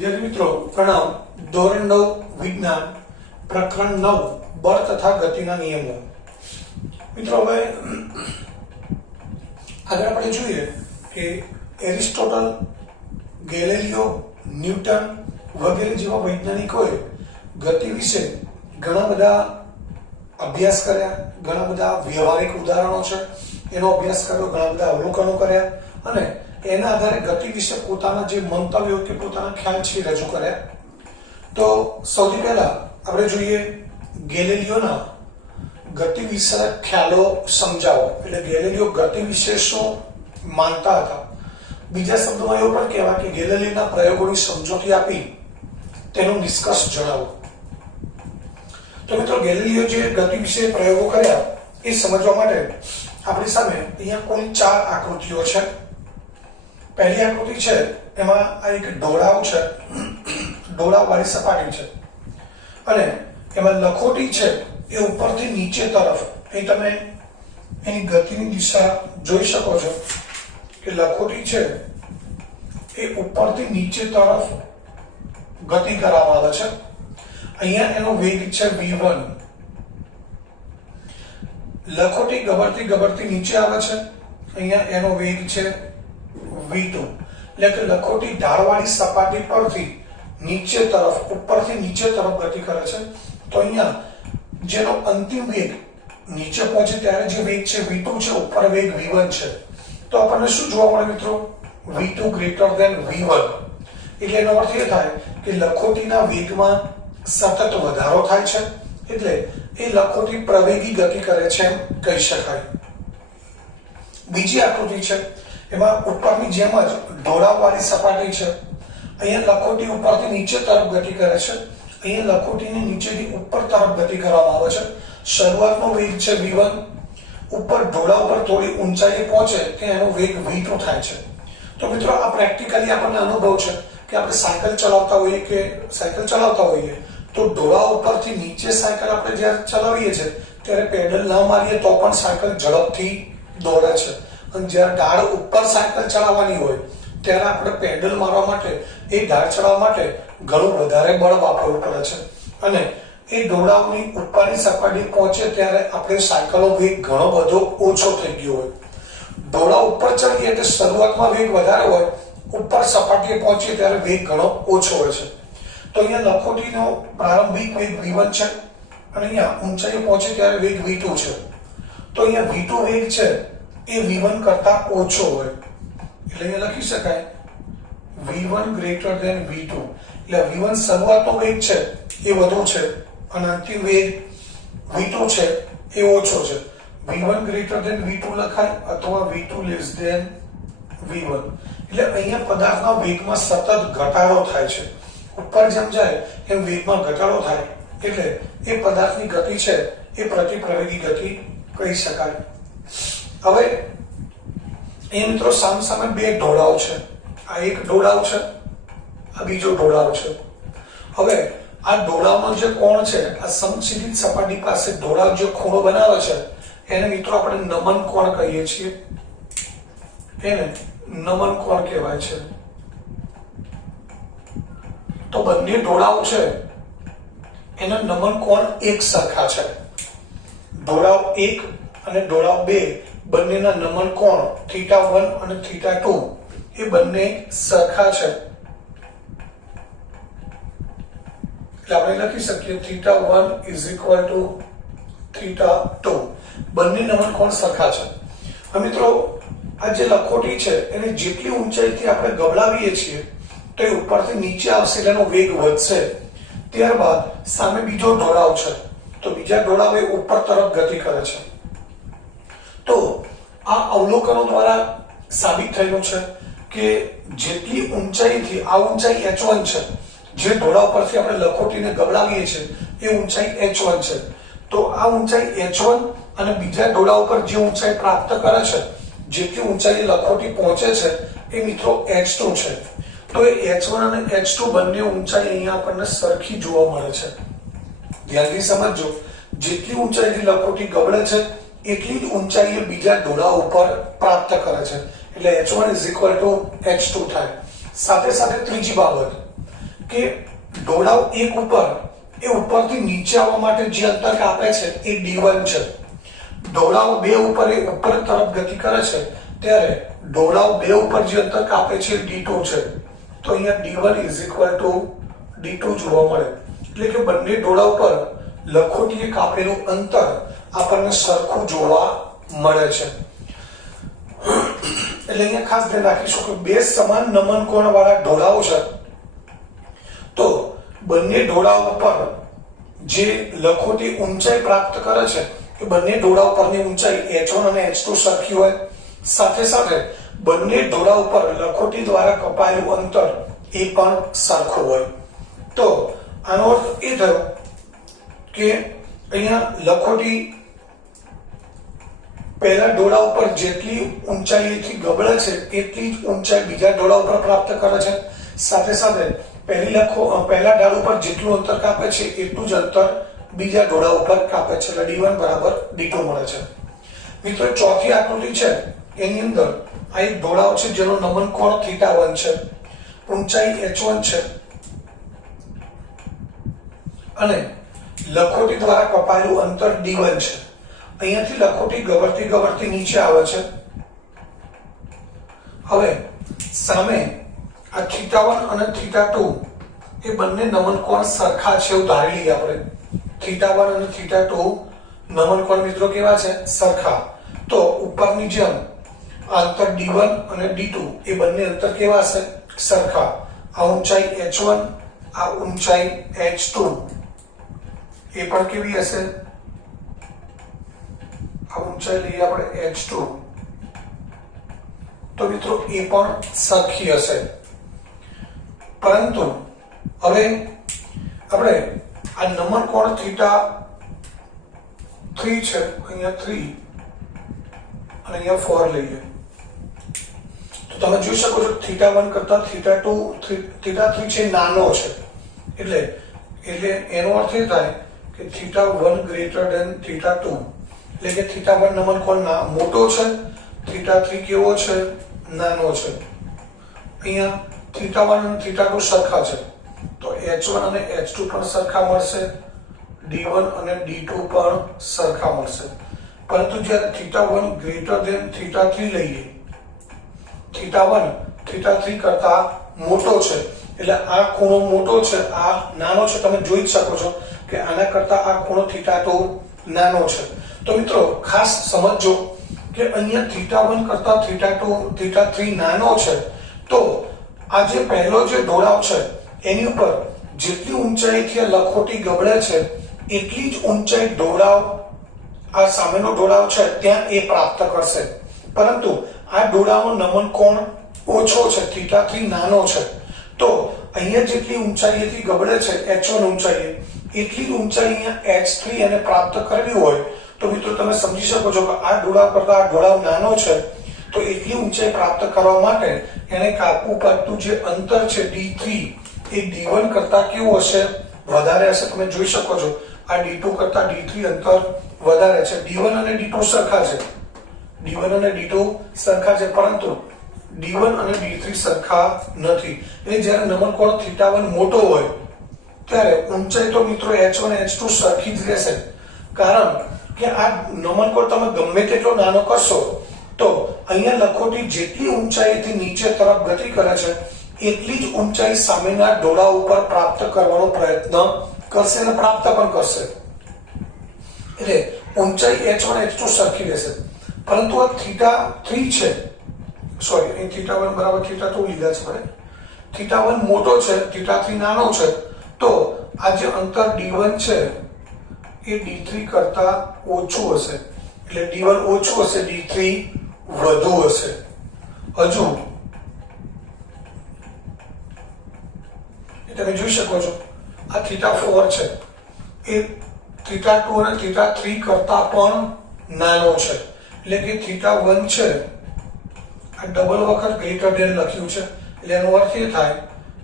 विद्यार्थी मित्रों प्रणाम। धोरण 9 विज्ञान प्रकरण 9 बल तथा गतिना नियमो। मित्रों હવે આગળ આપણે જોઈએ કે એરિસ્ટોટલ, ગેલિલિયો, ન્યૂટન વગેરે જેવા વૈજ્ઞાનિકોએ ગતિ વિશે ઘણા બધા અભ્યાસ કર્યા, ઘણા બધા વ્યવહારિક ઉદાહરણો છે એનો અભ્યાસ કર્યો, ઘણા બધા અવલોકનો કર્યા અને એના આધારે ગતિ વિશે પોતાના જે મંતવ્યો કે પોતાના ખ્યાલ છે રજૂ કર્યા। તો સૌથી પહેલા આપણે જોઈએ ગેલિલિયોના ગતિ વિશે ખ્યાલો સમજાવો। એટલે ગેલિલિયો ગતિ વિશે શું માનતા હતા, બીજા શબ્દોમાં એવું પણ કહેવાય કે ગેલિલિયોના પ્રયોગોની સમજૂતી આપી તેનો નિષ્કર્ષ જણાવો। તો મિત્રો ગેલિલિયો જે ગતિ વિશે પ્રયોગો કર્યા એ સમજવા માટે આપણી સામે અહીંયા કુલ 4 આકૃતિઓ છે। पहली आकृति है एमां आ एक ढोळाव छे, ढोळाववाળી सपाटी छे अने एमां लखोटी छे ए उपरथी नीचे तरफ ए तमे एनी गतिनी दिशा जोई शको छो के लखोटी छे ए उपरथी नीचे तरफ गति कराववा आवे छे। अहींया एनो वेग छे v1। लखोटी गबड़ती नीचे आवे छे, अहींया एनो वेग छे v2। એટલે કે લખોટી ઢાળવાળી સપાટી પરથી નીચે તરફ ઉપરથી નીચે તરફ ગતિ કરે છે। તો અહીંયા જેનો અંતિમ વેગ નીચે પહોંચે ત્યારે જે વેગ છે v2 છે, ઉપર વેગ v1 છે। તો આપણને શું જોવા મળે મિત્રો? v2 greater than v1। એટલે એનો અર્થ એ થાય કે લખોટીના વેગમાં સતત વધારો થાય છે, એટલે એ લખોટી પ્રવેગી ગતિ કરે છે એમ કહી શકાય। બીજી આકૃતિ છે એમાં ઉપરની જેમ જ ઢોળાવવાળી સપાટી છે। અહીંયા લખોટી ઉપરથી નીચે તરફ ગતિ કરે છે, અહીંયા લખોટીને નીચેથી ઉપર તરફ ગતિ કરવામાં આવે છે। શરૂઆતનો વેગ છે v1, ઉપર ઢોળાવ પર થોડી ઊંચાઈએ પહોંચે કે એનો વેગ v2 થાય છે। તો મિત્રો આ પ્રેક્ટિકલી આપણને અનુભવ છે કે આપણે સાયકલ ચલાવતા હોઈએ તો ઢોળાવ ઉપરથી નીચે સાયકલ આપણે જ્યારે ચલાવીએ છીએ ત્યારે પેડલ ના મારીએ તો પણ સાયકલ ઝડપથી દોડે છે, અને જ્યારે ઢાળ ઉપર સાયકલ ચલાવવાની હોય ત્યારે આપણે પેડલ મારવા માટે એ ઢાળ ચલાવવા માટે ઘણું વધારે બળ વાપરવું પડે છે, અને એ ઢોળાવની ઉપરની સપાટી પહોંચે ત્યારે આપણે સાયકલનો વેગ ઘણો બધો ઓછો થઈ ગયો હોય। ઢોળાવ ઉપર ચડીએ એટલે શરૂઆતમાં વેગ વધારે હોય, ઉપર સપાટીએ પહોંચીએ ત્યારે વેગ ઘણો ઓછો હોય છે। તો અહીંયા લખોટીનો પ્રારંભિક વેગ v1 છે અને અહીંયા ઊંચાઈએ પહોંચે ત્યારે વેગ v2 છે। તો અહીંયા v2 વેગ છે એ v1 કરતા ઓછો હોય, એટલે અહીંયા લખી શકાય v1 ગ્રેટર ધેન v2। એટલે v1 શરૂઆતનો વેગ છે એ વધુ છે અને અંતિમ વેગ v2 છે એ ઓછો છે। v1 ગ્રેટર ધેન v2 લખાય અથવા v2 લેસ ધેન v1। એટલે અહીંયા પદાર્થના વેગમાં સતત ઘટાડો થાય છે, ઉપર જેમ જાય એમ વેગમાં ઘટાડો થાય, એટલે એ પદાર્થની ગતિ છે એ પ્રતિપ્રવેગી ગતિ કહી શકાય। હવે એ મિત્રો સામસામે બે ઢોળાવ છે, આ એક ઢોળાવ છે, આ બીજો ઢોળાવ છે। હવે આ ઢોળાવનો જે કોણ છે, આ સમછિદ્રિત સપાટી પાસે ઢોળાવ જે ખૂણો બનાવે છે એને મિત્રો આપણે નમન કોણ કહીએ છીએ, એને નમન કોણ કહેવાય છે। તો બંને ઢોળાવ છે એના નમન કોણ એક સરખા છે। ઢોળાવ 1 અને ઢોળાવ 2 બંનેના નમન કોણ θ1 અને θ2 એ બંને સરખા છે। એટલે આપણે લખી શકીએ θ1 θ2, બંને નમન કોણ સરખા છે। હવે મિત્રો આ જે લખોટી છે એને જેટલી ઊંચાઈથી આપણે ગબડાવીએ છીએ તો એ ઉપરથી નીચે આવશે એટલે એનો વેગ વધશે। ત્યારબાદ સામે બીજો ઢોળાવ છે, તો બીજા ઢોળાવે ઉપર તરફ ગતિ કરે છે। તો આ અવલોકનો દ્વારા સાબિત થયેલું છે કે જેટલી ઊંચાઈથી આ ઊંચાઈ h1 છે, જે ઢોળાવ પરથી આપણે લખોટીને ગબડાવીએ છીએ એ ઊંચાઈ h1 છે। તો આ ઊંચાઈ h1 અને બીજા ઢોળાવ પર જે ઊંચાઈ પ્રાપ્ત કરે છે, જેટલી ઊંચાઈએ લખોટી પહોંચે છે એ મિત્રો h2 છે। તો એ h1 અને h2 બંને ઊંચાઈ અહીંયા આપણને સરખી જોવા મળે છે। ધ્યાનથી સમજો, જેટલી ઊંચાઈથી લખોટી ગબડે છે એટલી જ ઊંચાઈએ બીજા ઢોળાવ ઉપર પ્રાપ્ત કરે છે, એટલે h1 = h2 થાય। સાથે સાથે ત્રીજી બાબત કે ઢોળાવ એક ઉપર એ ઉપરથી નીચે આવવા માટે જે અંતર કાપે છે એ d1 છે. ઢોળાવ 2 ઉપર એ ઉપર તરફ ગતિ કરે છે ત્યારે ઢોળાવ 2 ઉપર જે અંતર કાપે છે એ d2 છે. તો અહીંયા d1 d2 જોવા મળે. એટલે કે બંને ઢોળાવ પર લખોટીએ કાપેલું અંતર આપણને સરખું જોવા મળે છે. એટલે અહીંયા ખાસ ધ્યાન રાખીશું કે બે સમાન નમન કોણ વાળા ઢોળાવ છે તો બંને ઢોળાવ પર જે લખોટી ઊંચાઈ પ્રાપ્ત કરે છે એ બંને ઢોળાવ પરની ઊંચાઈ h1 અને h2 સરખી હોય. સાથે સાથે બંને ઢોળાવ પર લખોટી દ્વારા કપાયેલું અંતર એ પણ સરખું હોય. તો આનો અર્થ એ થયો કે અહીંયા લખોટી પહેલા ઢોળાવ ઉપર જેટલી ઊંચાઈથી ગબડે છે એટલી જ ઊંચાઈ બીજા ઢોળાવ પર પ્રાપ્ત કરે છે. સાથે સાથે પહેલા ઢાળ ઉપર જેટલું અંતર કાપે છે એટલું જ અંતર બીજા ઢોળાવ ઉપર કાપે છે. એટલે d1 બરાબર d2 મળે છે. મિત્રો ચોથી આકૃતિ છે એની અંદર આ એક ઢોળાવ છે જેનો નમન કોણ θ1 છે, ઊંચાઈ h1 છે અને લખોટી દ્વારા કપાયેલું અંતર d1 છે. અહીંયાથી લખોટી ગબડતી નીચે આવે છે. હવે સામે આ θ1 અને θ2 એ બંને નમન કોણ સરખા છે એવું ધારી લઈએ આપણે. θ1 અને θ2 નમન કોણ મિત્રો કેવા છે? સરખા. તો ઉપરની જેમ અંતર d1 અને d2 એ બંને અંતર કેવા છે? સરખા. આ ઊંચાઈ h1, આ ઊંચાઈ h2 એ પણ કેવી હશે? આ ઊંચાઈ લઈએ આપણે h2 તો મિત્રો એ પણ સરખી હશે. પરંતુ હવે આપણે આ નમન કોણ θ3 છે, અહીંયા 3 અને અહીંયા 4 લઈએ તો તમે જોઈ શકો છો θ1 કરતા θ3 છે નાનો છે. એટલે એનો અર્થ એ થાય કે θ1 ગ્રેટર ધેન θ2 એટલે કે θ1 નમન કોણ મોટો છે, θ3 કેવો છે? નાનો છે. અહીંયા θ1 અને θ2 સરખા છે તો h1 અને h2 પણ સરખા મળશે, d1 અને d2 પણ સરખા મળશે. પરંતુ જ્યારે θ1 ગ્રેટર ધેન θ3 લઈએ, θ1 θ3 કરતા મોટો છે એટલે આ ખૂણો મોટો છે, આ નાનો છે. તમે જોઈ જ શકો છો કે આના કરતા આ ખૂણો θ2 નાનો છે. તો મિત્રો ખાસ સમજો કે અહીંયા θ1 કરતા θ3 નાનો છે તો આ જે પહેલો જે ઢોળાવ છે એની ઉપર જેટલી ઊંચાઈથી લખોટી ગબડે છે એટલી જ ઊંચાઈ ઢોળાવ આ સામેનો ઢોળાવ છે ત્યાં એ પ્રાપ્ત કરશે. પરંતુ આ ઢોળાવનો નમન કોણ ઓછો છે, θ3 નાનો છે. તો અહીંયા જેટલી ઊંચાઈથી ગબડે છે h1 ઊંચાઈ એટલી જ ઊંચાઈ અહીંયા h3 એને પ્રાપ્ત કરવી હોય તો મિત્રો તમે સમજી શકો છો કે આ ઢોળાવ કરતા આ ઢોળાવ નાનો છે તો એટલી ઊંચાઈ પ્રાપ્ત કરવા માટે એને કાપવું પડતું જે અંતર છે d3 એ d1 કરતા કેવું હશે? વધારે હશે. તમે જોઈ શકો છો આ d2 કરતા d3 અંતર વધારે છે. d1 અને d2 સરખા છે, d1 અને d2 સરખા છે પરંતુ d1 અને d3 સરખા નથી. એટલે જ્યારે નમન કોણ θ1 મોટો હોય ત્યારે ઊંચાઈ તો મિત્રો h1 h2 સરખી જ રહેશે. કારણ કે આ નમન કોણ તમે ગમે તેટલો નાનો કરશો તો અહીંયા લખોટી જેટલી ઊંચાઈથી નીચે તરફ ગતિ કરે છે એટલી જ ઊંચાઈ સામેના ઢોળાવ ઉપર પ્રાપ્ત કરવાનો પ્રયત્ન કરશે અને પ્રાપ્ત પણ કરશે. એટલે ઊંચાઈ h1 h2 સરખી રહેશે. પરંતુ આ θ3 છે, સોરી અહીં θ1 બરાબર θ2 લીધા છે આપણે. θ1 મોટો છે, θ3 નાનો છે તો આ જે અંતર d1 છે એ d3 કરતા ઓછું હશે. એટલે d1 ઓછું હશે, d3 વધુ હશે. હજુ તમે જોઈ શકો છો આ θ4 છે એ θ2 અને θ3 કરતા પણ નાનો છે. એટલે કે θ1 છે આ ડબલ વખત ગ્રેટર ધેન લખ્યું છે એટલે એનો અર્થ એ થાય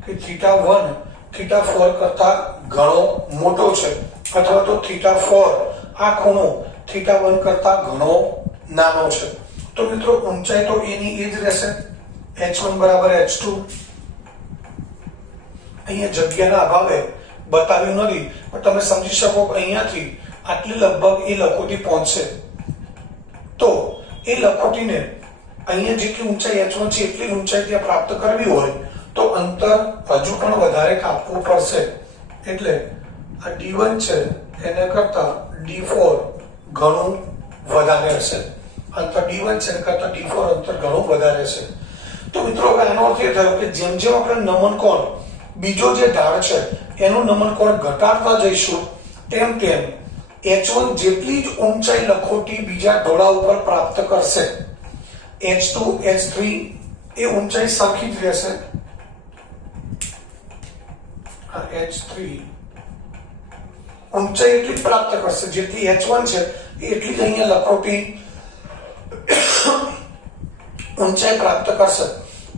કે θ1 θ4 કરતા ઘણો મોટો છે અથવા તો θ4 આ ખૂણો θ1 કરતા ઘણો નાનો છે. તો મિત્રો ઊંચાઈ તો એની એ જ રહેશે, h1 બરાબર h2. અહીંયા જગ્યાના અભાવે બતાવ્યું નથી, પણ તમે સમજી શકો કે અહીંયાથી આટલી લગભગ એ લખોટી પહોંચશે, તો એ લખોટીને અહીંયા જેટલી ઊંચાઈ h1 છે એટલી ઊંચાઈ ત્યાં પ્રાપ્ત કરવી હોય તો અંતર હજુ પણ વધારે કાપવું પડશે. એટલે આ d1 છે એને કરતા d4 ઘણું વધારે હશે. અંતર d1 છે એને કરતા d4 અંતર ઘણું વધારે છે. તો મિત્રો હવે આનો અર્થ એ થયો કે જેમ જેમ આપણે નમન કોણ બીજો જે ઢાળ છે એનું નમન કોણ ઘટાડતા જઈશું તેમ તેમ h1 જેટલી જ ઊંચાઈ લખોટી બીજા ઢોળા ઉપર પ્રાપ્ત કરશે. h2 h3 એ ઊંચાઈ સરખી જ રહેશે. h3 ઊંચાઈ એટલી પ્રાપ્ત કરશે જેટલી h1 છે એટલી જ અહીંયા લખોટી ઊંચાઈ પ્રાપ્ત કરશે.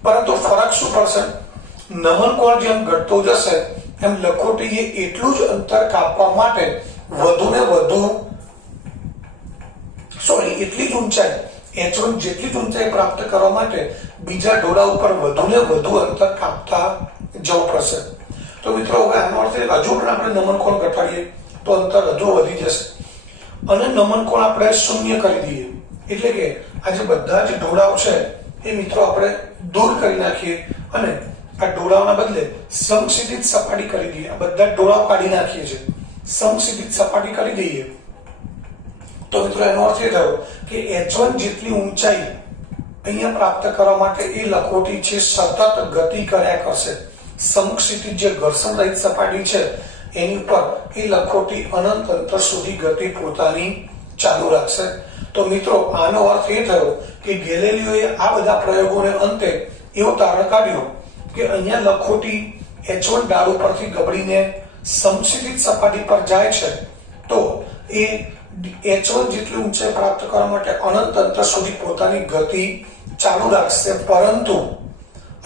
પરંતુ ફરક શું પડશે? નમન કોણ જેમ ઘટતો જશે એમ લખોટીએ એટલું જ અંતર કાપવા માટે એટલી જ ઊંચાઈ h1 જેટલી જ ઊંચાઈ પ્રાપ્ત કરવા માટે બીજા ઢોળા ઉપર વધુને વધુ અંતર કાપતા જવું પડશે. તો મિત્રો હવે આનો અર્થ હજુ પણ આપણે નમન કોણ ઘટાડીએ તો અંતર હજુ વધી જશે અને નમન કોણ આપણે શૂન્ય કરી દઈએ. એટલે કે આ જે બધા જ ઢોળાઓ છે એ મિત્રો આપણે દૂર કરી નાખીએ અને આ ઢોળાઓના બદલે સમક્ષિતિજ સપાટી કરી દઈએ. આ બધા ઢોળાઓ કાઢી નાખીએ છીએ, સમક્ષિતિજ સપાટી કરી દઈએ. તો મિત્રો એનો અર્થ એ થયો કે h1 જેટલી ઊંચાઈ અહીંયા પ્રાપ્ત કરવા માટે એ લખોટી છે સતત ગતિ કર્યા કરશે. સમક્ષિતિજ જે ઘર્ષણ રહિત સપાટી છે એની ઉપર એ લખોટી અનંત અંતર સુધી ગતિ પોતાની ચાલુ રાખશે. તો મિત્રો આનો અર્થ એ થયો કે ગેલેલિયોએ આ બધા પ્રયોગોને અંતે એવો તારણ કાઢ્યો કે અહીંયા લખોટી h1 ઢાળ ઉપરથી ગબડીને સમક્ષિતિજ સપાટી પર જાય છે તો એ h1 જેટલી ઊંચાઈ પ્રાપ્ત કરવા માટે અનંત અંતર સુધી પોતાની ગતિ ચાલુ રાખશે. પરંતુ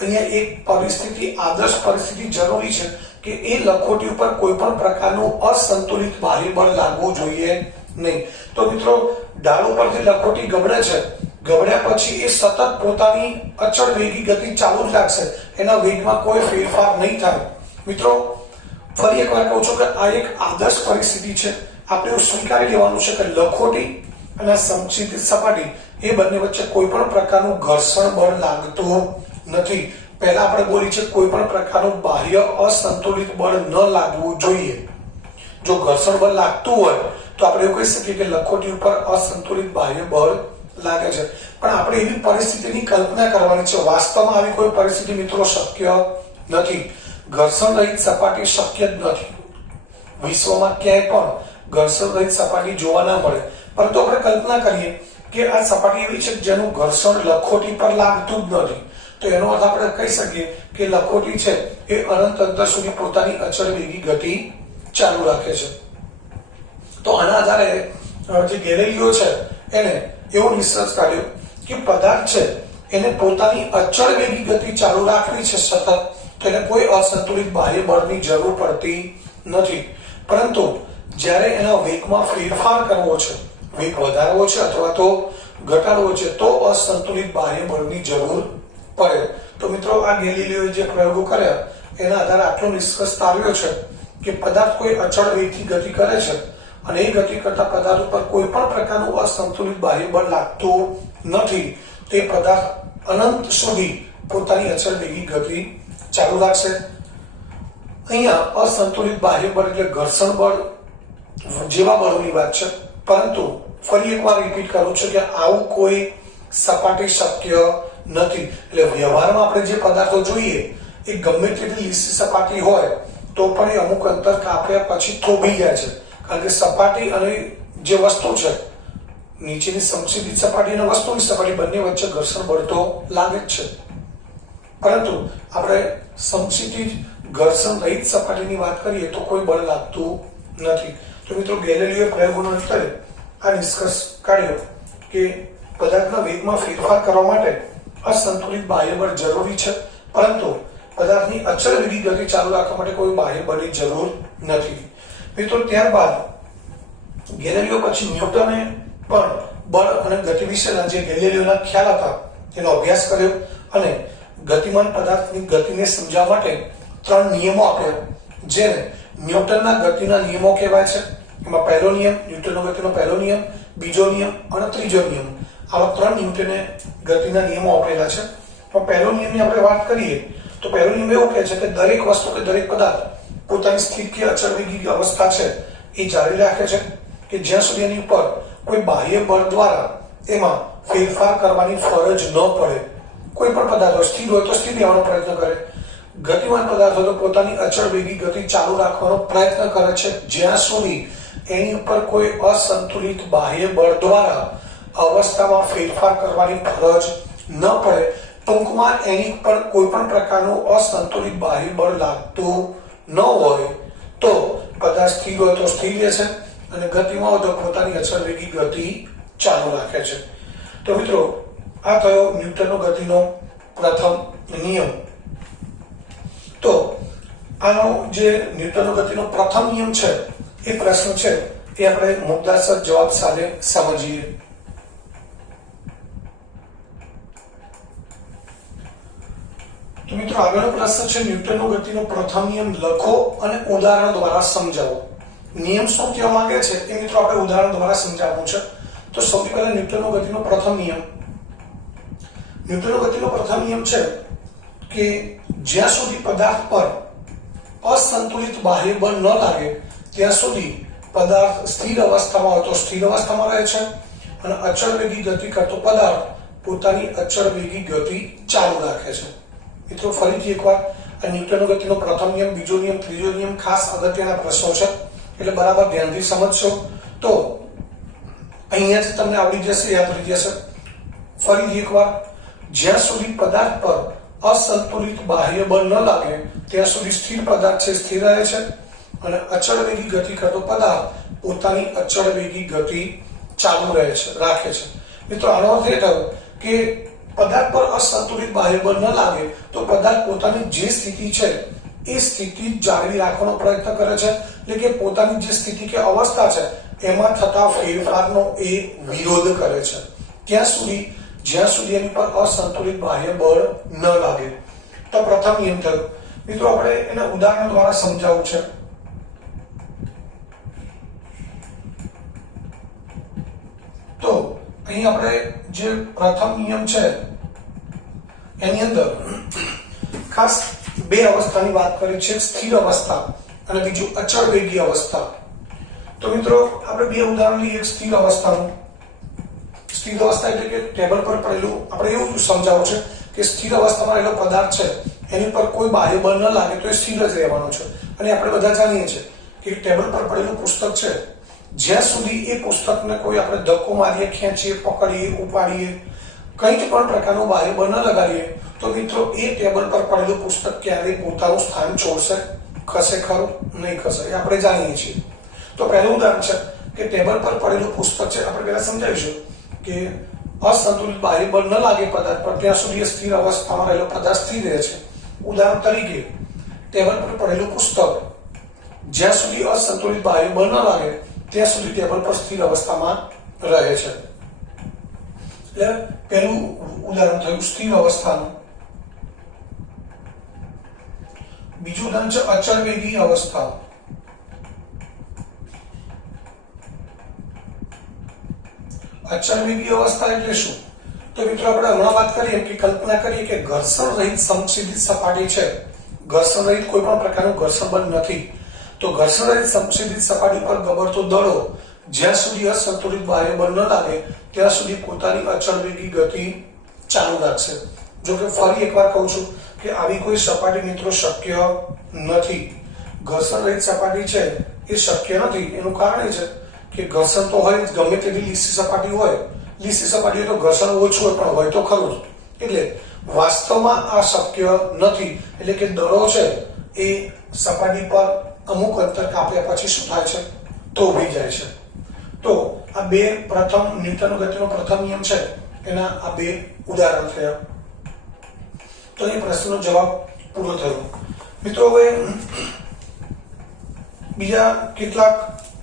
અહીંયા એક પરિસ્થિતિ, આદર્શ પરિસ્થિતિ જરૂરી છે કે એ લખોટી ઉપર કોઈ પણ પ્રકારનું અસંતુલિત બાહ્ય બળ લાગવું જોઈએ નહીં. તો મિત્રો ઢાળ ઉપરથી લખોટી ગબડે છે, ગબડ્યા પછી એ સતત પોતાની અચળ વેગી ગતિ ચાલુ જ રાખશે, એના વેગમાં કોઈ ફેરફાર નહીં થાય. મિત્રો ફરી એકવાર કહું છું કે આ એક આદર્શ પરિસ્થિતિ છે. આપણે એવું સ્વીકારી લેવાનું છે કે લખોટી અને સમક્ષિતિજ સપાટી એ બંને વચ્ચે કોઈ પણ પ્રકારનું ઘર્ષણ બળ લાગતું નથી. પહેલા આપણે બોલી છે કોઈ પણ પ્રકારનું બાહ્ય અસંતુલિત બળ ન લાગવું જોઈએ. જો ઘર્ષણ બળ લાગતું હોય તો આપણે એવું કહી શકીએ કે લખોટી ઉપર અસંતુલિત બાહ્ય બળ લાગે છે. પણ આપણે એવી પરિસ્થિતિની કલ્પના કરવાની છે. વાસ્તવમાં આવી કોઈ પરિસ્થિતિ મિત્રો શક્ય નથી. ઘર્ષણ રહિત સપાટી શક્ય જ નથી. વિશ્વમાં ક્યાંય પણ ઘર્ષણ રહિત સપાટી જોવા ના મળે. પરંતુ આપણે કલ્પના કરીએ કે આ સપાટી એવી છે જેનું ઘર્ષણ લખોટી પર લાગતું જ નથી. તો એનો અર્થ આપણે કહી શકીએ કે લખોટી છે એ અનંત અંતર સુધી પોતાની અચળ વેગી ગતિ ચાલુ રાખે છે. તો આના આધારે જે ગેલેલિયો છે એને એવો નિષ્કર્ષ કાઢ્યો કે પદાર્થ છે એને પોતાની અચળ વેગી ગતિ ચાલુ રાખવી છે સતત, તો એને કોઈ અસંતુલિત બાહ્ય બળની જરૂર પડતી નથી. પરંતુ જ્યારે એના વેગમાં ફેરફાર કરવો છે, વેગ વધારવો છે અથવા તો ઘટાડવો છે, તો અસંતુલિત બાહ્ય બળની જરૂર પડે. તો મિત્રો આ ગેલિલિયોએ જે પ્રયોગો કર્યા એના આધારે આટલો નિષ્કર્ષ તારવ્યો છે કે પદાર્થ કોઈ અચળ વેગથી ગતિ કરે છે અને એ ગતિ કરતા પદાર્થ ઉપર કોઈ પણ પ્રકારનું અસંતુલિત બાહ્ય બળ લાગતું નથી. તે પદાર્થ અનંત સુધી પોતાની અચળ વેગી ગતિ ચાલુ રાખશે. અહીંયા અસંતુલિત બાહ્ય બળ એટલે ઘર્ષણ બળ જેવા બળોની વાત છે. પરંતુ ફરી એકવાર રિપીટ કરું છું કે આવું કોઈ સપાટી શક્ય નથી. એટલે વ્યવહારમાં આપણે જે પદાર્થો જોઈએ એ ગમે તેટલી લીસી સપાટી હોય તો પણ એ અમુક અંતર કાપ્યા પછી થોભી જાય છે. કારણ કે સપાટી અને જે વસ્તુ છે, નીચેની સમક્ષિતિજ સપાટી અને વસ્તુની સપાટી બંને વચ્ચે ઘર્ષણ બળ તો લાગે જ છે. પરંતુ આપણે સમક્ષિતિજ ઘર્ષણ રહિત સપાટીની વાત કરીએ તો કોઈ બળ લાગતું નથી. તો મિત્રો ગેલેલિયો પ્રયોગોનો અંતે આ નિષ્કર્ષ કાઢ્યો કે પદાર્થના વેગમાં ફેરફાર કરવા માટે અસંતુલિત બાહ્ય બળ જરૂરી છે, પરંતુ પદાર્થની અચળ વેગી ગતિ ચાલુ રાખવા માટે કોઈ બાહ્ય બળની જરૂર નથી. મિત્રો ત્યારબાદ ગેલેલિયો પછી ન્યૂટને પણ બળ અને ગતિ વિશેના જે ગેલેલિયોના ખ્યાલ હતા એનો અભ્યાસ કર્યો અને ગતિમાન પદાર્થની ગતિને સમજાવવા માટે ત્રણ નિયમો આપ્યા, જેને ન્યૂટનના ગતિના નિયમો કહેવાય છે. એમાં પહેલો નિયમ, ન્યૂટનનો ગતિનો પહેલો નિયમ, બીજો નિયમ અને ત્રીજો નિયમ, આવા ત્રણ ન્યૂટને ગતિના નિયમો આપેલા છે. પણ પહેલો નિયમની આપણે વાત કરીએ તો પહેલો નિયમ એવો કહે છે કે દરેક વસ્તુ કે દરેક પદાર્થ પોતાની સ્થિર કે અચળ વેગી અવસ્થા છે એ જાળવી રાખે છે કે જ્યાં સુધી એની ઉપર કોઈ બાહ્ય બળ દ્વારા એમાં ફેરફાર કરવાની ફરજ ન પડે. કોઈ પણ પદાર્થ સ્થિર હોય તો સ્થિર રહેવાનો પ્રયત્ન કરે, ગતિમાન પદાર્થ હોય તો પોતાની અચળ વેગી ગતિ ચાલુ રાખવાનો પ્રયત્ન કરે છે જ્યાં સુધી એની ઉપર કોઈ અસંતુલિત બાહ્ય બળ દ્વારા અવસ્થામાં ફેરફાર કરવાની ફરજ ન પડે. ટૂંકમાં એની પર કોઈ પણ પ્રકારનું અસંતુલિત બાહ્ય બળ લાગતું ન હોય તો પદાર્થ સ્થિર હોય તો સ્થિર રહે છે અને ગતિમાં હોય તો પોતાની અચળ વેગી ગતિ ચાલુ રાખે છે. તો મિત્રો, આ થયો ન્યૂટનનો ગતિનો પ્રથમ નિયમ. તો આનો જે ન્યૂટનનો ગતિનો પ્રથમ નિયમ છે એ પ્રશ્ન છે એ આપણે મુદ્દાસર જવાબ સાથે સમજીએ. તો મિત્રો, આગળનો પ્રશ્ન છે ન્યૂટનનો ગતિનો પ્રથમ નિયમ લખો અને ઉદાહરણ દ્વારા સમજાવો. નિયમ શું કહેવા માંગે છે એ મિત્રો આપણે ઉદાહરણ દ્વારા સમજાવવું છે. તો સૌથી પહેલા ન્યૂટનનો ગતિનો પ્રથમ નિયમ. ન્યૂટનનો ગતિનો પ્રથમ નિયમ છે કે જ્યાં સુધી પદાર્થ પર અસંતુલિત બાહ્ય બળ ન લાગે ત્યાં સુધી પદાર્થ સ્થિર અવસ્થામાં હોય તો સ્થિર અવસ્થામાં રહે છે અને અચળ વેગી ગતિ કરતો પદાર્થ પોતાની અચળ વેગી ગતિ ચાલુ રાખે છે. મિત્રો, ફરીથી એકવાર આ ન્યૂટનનો ગતિનો પ્રથમ નિયમ, બીજો નિયમ, ત્રીજો નિયમ ખાસ અગત્યના પ્રશ્નો છે એટલે બરાબર ધ્યાનથી સમજશો તો અહીંયા જ તમને આવડી જશે, યાદ રહી જશે. ફરીથી એકવાર, જ્યાં સુધી પદાર્થ પર અસંતુલિત બાહ્ય બળ ન લાગે ત્યાં સુધી સ્થિર પદાર્થ છે સ્થિર રહે છે અને અચળ વેગી ગતિ કરતો પદાર્થ પોતાની અચળ વેગી ગતિ ચાલુ રાખે છે. મિત્રો, આનો અર્થ એ થયો કે પદાર્થ પર અસંતુલિત બાહ્ય બળ ન લાગે તો પદાર્થ પોતાની જે સ્થિતિ છે એ સ્થિતિ જાળવી રાખવાનો પ્રયત્ન કરે છે, એટલે કે પોતાની જે સ્થિતિ કે અવસ્થા છે એમાં થતા ફેરફારનો એ વિરોધ કરે છે ત્યાં સુધી જ્યાં સુધી એની પર અસંતુલિત બાહ્ય બળ ન લાગે. તો પ્રથમ નિયમ થયો. મિત્રો, આપણે એને ઉદાહરણ દ્વારા સમજાવવું છે. તો અહીં આપણે જે પ્રથમ નિયમ છે એની અંદર ખાસ બે અવસ્થાની વાત કરી છે, સ્થિર અવસ્થા અને બીજું અચળ વેગી અવસ્થા. તો મિત્રો, આપણે બે ઉદાહરણ લઈએ. એક સ્થિર અવસ્થાનું. સ્થિર અવસ્થા એટલે કે ટેબલ પર પડેલું, આપણે એવું સમજાવવું છે કે સ્થિર અવસ્થામાં રહેલો પદાર્થ છે એની પર કોઈ બાહ્ય બળ ન લાગે તો એ સ્થિર જ રહેવાનો છે. અને આપણે બધા જાણીએ છીએ કે ટેબલ પર પડેલું પુસ્તક છે, જ્યાં સુધી એ પુસ્તકને કોઈ આપણે ધક્કો મારીએ, ખેંચીએ, પકડીએ, ઉપાડીએ, કંઈ જ પણ પ્રકારનું બાહ્ય બળ ન લગાડીએ તો મિત્રો એ ટેબલ પર પડેલું પુસ્તક ક્યારેય પોતાનું સ્થાન છોડશે? ખસે ખરું? નહીં ખસે, એ આપણે જાણીએ છીએ. તો પહેલું ઉદાહરણ છે કે ટેબલ પર પડેલું પુસ્તક છે. આપણે પહેલા સમજાવીશું કે અસંતુલિત બાહ્ય બળ ન લાગે પદાર્થ પર ત્યાં સુધી સ્થિર અવસ્થામાં રહેલો પદાર્થ સ્થિર રહે છે. ઉદાહરણ તરીકે, ટેબલ પર પડેલું પુસ્તક જ્યાં સુધી અસંતુલિત બાહ્ય બળ ન લાગે ત્યાં સુધી ટેબલ પર સ્થિર અવસ્થામાં રહે છે. એટલે પહેલું ઉદાહરણ થયું સ્થિર અવસ્થાનું. બીજું ઉદાહરણ છે અચળ વેગી અવસ્થા. અચળ વેગી અવસ્થા એટલે શું? તો મિત્રો, આપણે હમણાં વાત કરીએ કે કલ્પના કરીએ કે ઘર્ષણ રહિત સમછેદિત સપાટી છે. ઘર્ષણ રહિત કોઈ પણ પ્રકારનું ઘર્ષણ બળ નથી. તો ઘર્ષણ રહિત સમછેદિત સપાટી પર ગબડતો દડો જ્યાં સુધી અસંતુલિત બાહ્ય બળ ન લાગે ત્યાં સુધી પોતાની અચળ વેગી ગતિ ચાલુ રાખશે. જો કે ફરી એકવાર કહું છું કે આવી કોઈ સપાટી મિત્રો શક્ય નથી. ઘર્ષણ રહિત સપાટી છે એ શક્ય નથી. એનું કારણ એ છે કે ઘર્ષણ તો હોય જ, ગમે તેવી લીસી સપાટી હોય. લીસી સપાટી તો ઘર્ષણ ઓછું હોય પણ હોય તો ખરું જ. એટલે વાસ્તવમાં આ શક્ય નથી. એટલે કે દડો છે એ સપાટી પર અમુક અંતર કાપ્યા પછી શું થાય છે? તો ઉભી જાય છે. તો આ બે પ્રથમ ન્યૂટનનો ગતિનો પ્રથમ નિયમ છે એના આ બે ઉદાહરણ થયા. તો એ પ્રશ્નનો જવાબ પૂરો થયો. મિત્રો, હવે બીજા કેટલાક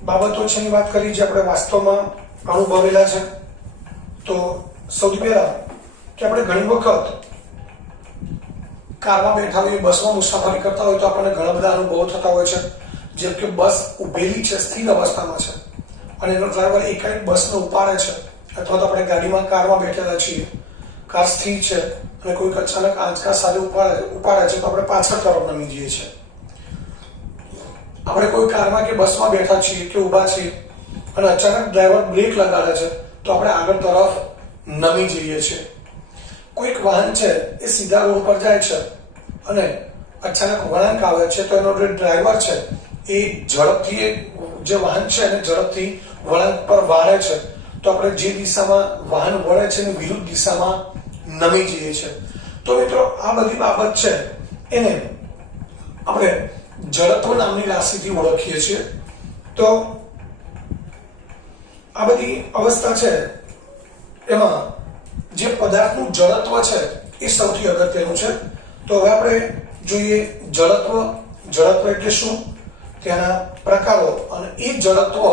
બાબતો છે એની વાત કરી જે આપણે વાસ્તવમાં અનુભવેલા છે. તો સૌથી પહેલા કે આપણે ઘણી વખત કારમાં બેઠા હોઈએ, બસમાં મુસાફરી કરતા હોય તો આપણને ઘણા બધા અનુભવો થતા હોય છે. જેમ કે બસ ઉભેલી છે, સ્થિર અવસ્થામાં છે અને એનો ડ્રાઈવર એકાએક બસને ઉપાડે છે, અથવા તો આપણે ગાડીમાં કારમાં બેઠેલા છીએ, કાર સ્થિર છે અને કોઈક અચાનક આંચકા સાથે ઉપાડે છે તો આપણે પાછળ તરફ નમી જઈએ છીએ. આપણે કોઈ કારમાં કે બસમાં બેઠા છીએ કે ઊભા છીએ અને અચાનક ડ્રાઈવર બ્રેક લગાડે છે તો આપણે આગળ તરફ નમી જઈએ છીએ. કોઈક વાહન છે એ સીધા રોડ પર જાય છે અને અચાનક વળાંક આવે છે તો એનો જે ડ્રાઈવર છે એ ઝડપથી જે વાહન છે એને ઝડપથી વળાંક પર વાળે છે તો આપણે જે દિશામાં વાહન વળે છે એની વિરુદ્ધ દિશામાં નમી જઈએ છીએ. તો મિત્રો આ બધી બાબત છે એને આપણે જડત્વ નામની રાશિથી ઓળખીએ છીએ. તો આ બધી અવસ્થા છે એમાં જે પદાર્થનું જડત્વ છે એ સૌથી અગત્યનું છે. તો હવે આપણે જોઈએ જડત્વ. જડત્વ એટલે શું, તેના પ્રકારો અને એ જડત્વ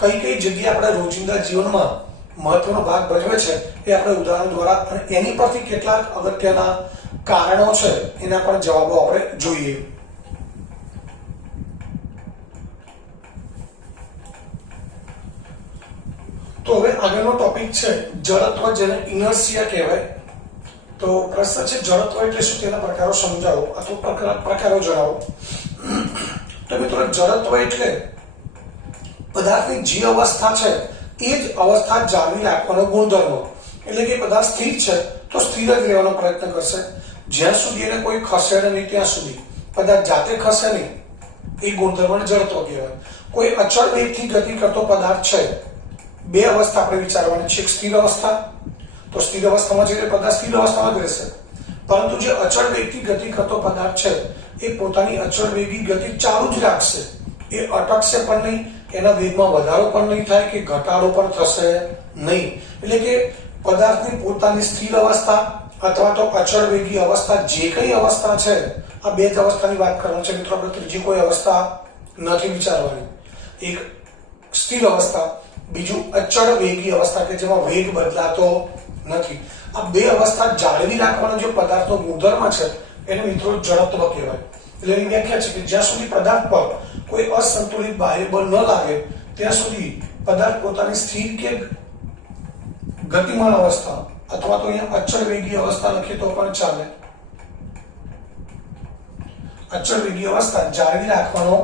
કઈ કઈ જગ્યાએ આપણે રોજિંદા જીવનમાં મહત્વનો ભાગ ભજવે છે એ આપણે ઉદાહરણ દ્વારા અને એની પરથી કેટલાક અગત્યના કારણો છે એના પર જવાબો આપણે જોઈએ. તો હવે આગળનો ટોપિક છે જડત્વ, જેને ઇનર્શિયા કહેવાય. તો પ્રશ્ન છે જડત્વ એટલે શું, તેના પ્રકારો સમજાવો અથવા પ્રકારો જણાવો. તો મિત્રો જડત્વ એટલે પદાર્થની જે અવસ્થા છે એ જ અવસ્થા જાળવી રાખવાનો ગુણધર્મ. એટલે કે પદાર્થ સ્થિર છે તો સ્થિર જ રહેવાનો પ્રયત્ન કરશે, જ્યાં સુધી એને કોઈ ખસેડે નહીં ત્યાં સુધી. પદાર્થ જાતે ખસે નહીં, એ ગુણધર્મને જડત્વ કહેવાય. કોઈ અચળ વેગથી ગતિ કરતો પદાર્થ છે, બે અવસ્થા આપણે વિચારવાની છે. એક સ્થિર અવસ્થા, તો સ્થિર અવસ્થામાં જે પદાર્થ સ્થિર અવસ્થામાં જ રહેશે, પરંતુ જે અચળ વેગથી ગતિ કરતો પદાર્થ છે એ પોતાની અચળ વેગી ગતિ ચાલુ જ રાખશે, એ અટકશે પણ નહીં, એના વેગમાં વધારો પણ નહીં થાય કે ઘટાડો પણ થશે નહીં. એટલે કે પદાર્થની પોતાની સ્થિર અવસ્થા અથવા તો અચળ વેગી અવસ્થા, જે કઈ અવસ્થા છે આ બે જ અવસ્થાની વાત કરવાની છે મિત્રો. આપણે ત્રીજી કોઈ અવસ્થા નથી વિચારવાની. એક સ્થિર અવસ્થા, બીજું અચળ વેગી અવસ્થા કે જેમાં વેગ બદલાતો નથી. આ બે અવસ્થા જાળવી રાખવાનો જે પદાર્થનો ગુણધર્મ છે એને મિત્રો જડત્વ કહેવાય. એટલે એની વ્યાખ્યા છે કે જ્યાં સુધી પદાર્થ પર કોઈ અસંતુલિત બાહ્ય બળ ન લાગે ત્યાં સુધી પદાર્થ પોતાની સ્થિર કે ગતિમાન અવસ્થા અથવા તો અહીંયા અચળ વેગી અવસ્થા લખીએ તો પણ ચાલે, અચળ વેગી અવસ્થા જાળવી રાખવાનો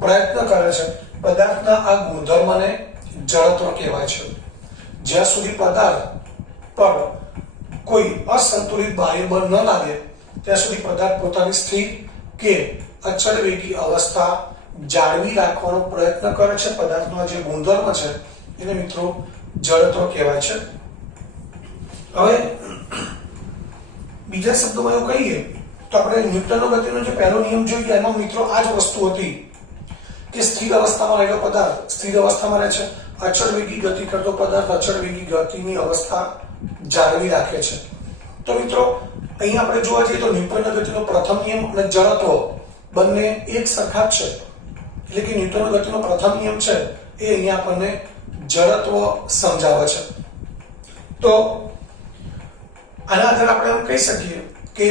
પ્રયત્ન કરે છે. પદાર્થના આ ગુણધર્મને જડત્વ કહેવાય છે. જ્યાં સુધી પદાર્થ પર કોઈ અસંતુલિત બાહ્ય બળ ન લાગે ત્યાં સુધી પદાર્થ પોતાની સ્થિર કે અચળ વેગી અવસ્થા જાળવી રાખવાનો પ્રયત્ન કરે છે. પદાર્થનો જે ગુણધર્મ છે એને મિત્રો જડત્વ કહેવાય છે. હવે બીજા શબ્દોમાં એવું કહીએ તો આપણે ન્યૂટનનો ગતિનો જે પહેલો નિયમ જોઈએ એમાં મિત્રો આ જ વસ્તુ હતી કે સ્થિર અવસ્થામાં રહેલો પદાર્થ સ્થિર અવસ્થામાં રહે છે, અચળ વેગી ગતિ કરતો પદાર્થ અચળ વેગી ગતિની અવસ્થા જાળવી રાખે છે. તો મિત્રો અહીંયા આપણે જોવા જઈએ તો ન્યૂટનના ગતિનો પ્રથમ નિયમ અને જડત્વ બંને એક સરખા જ છે. એટલે કે ન્યૂટનનો ગતિનો પ્રથમ નિયમ છે એ અહીંયા આપણને જડત્વ સમજાવે છે. તો આના આધારે આપણે એમ કહી શકીએ કે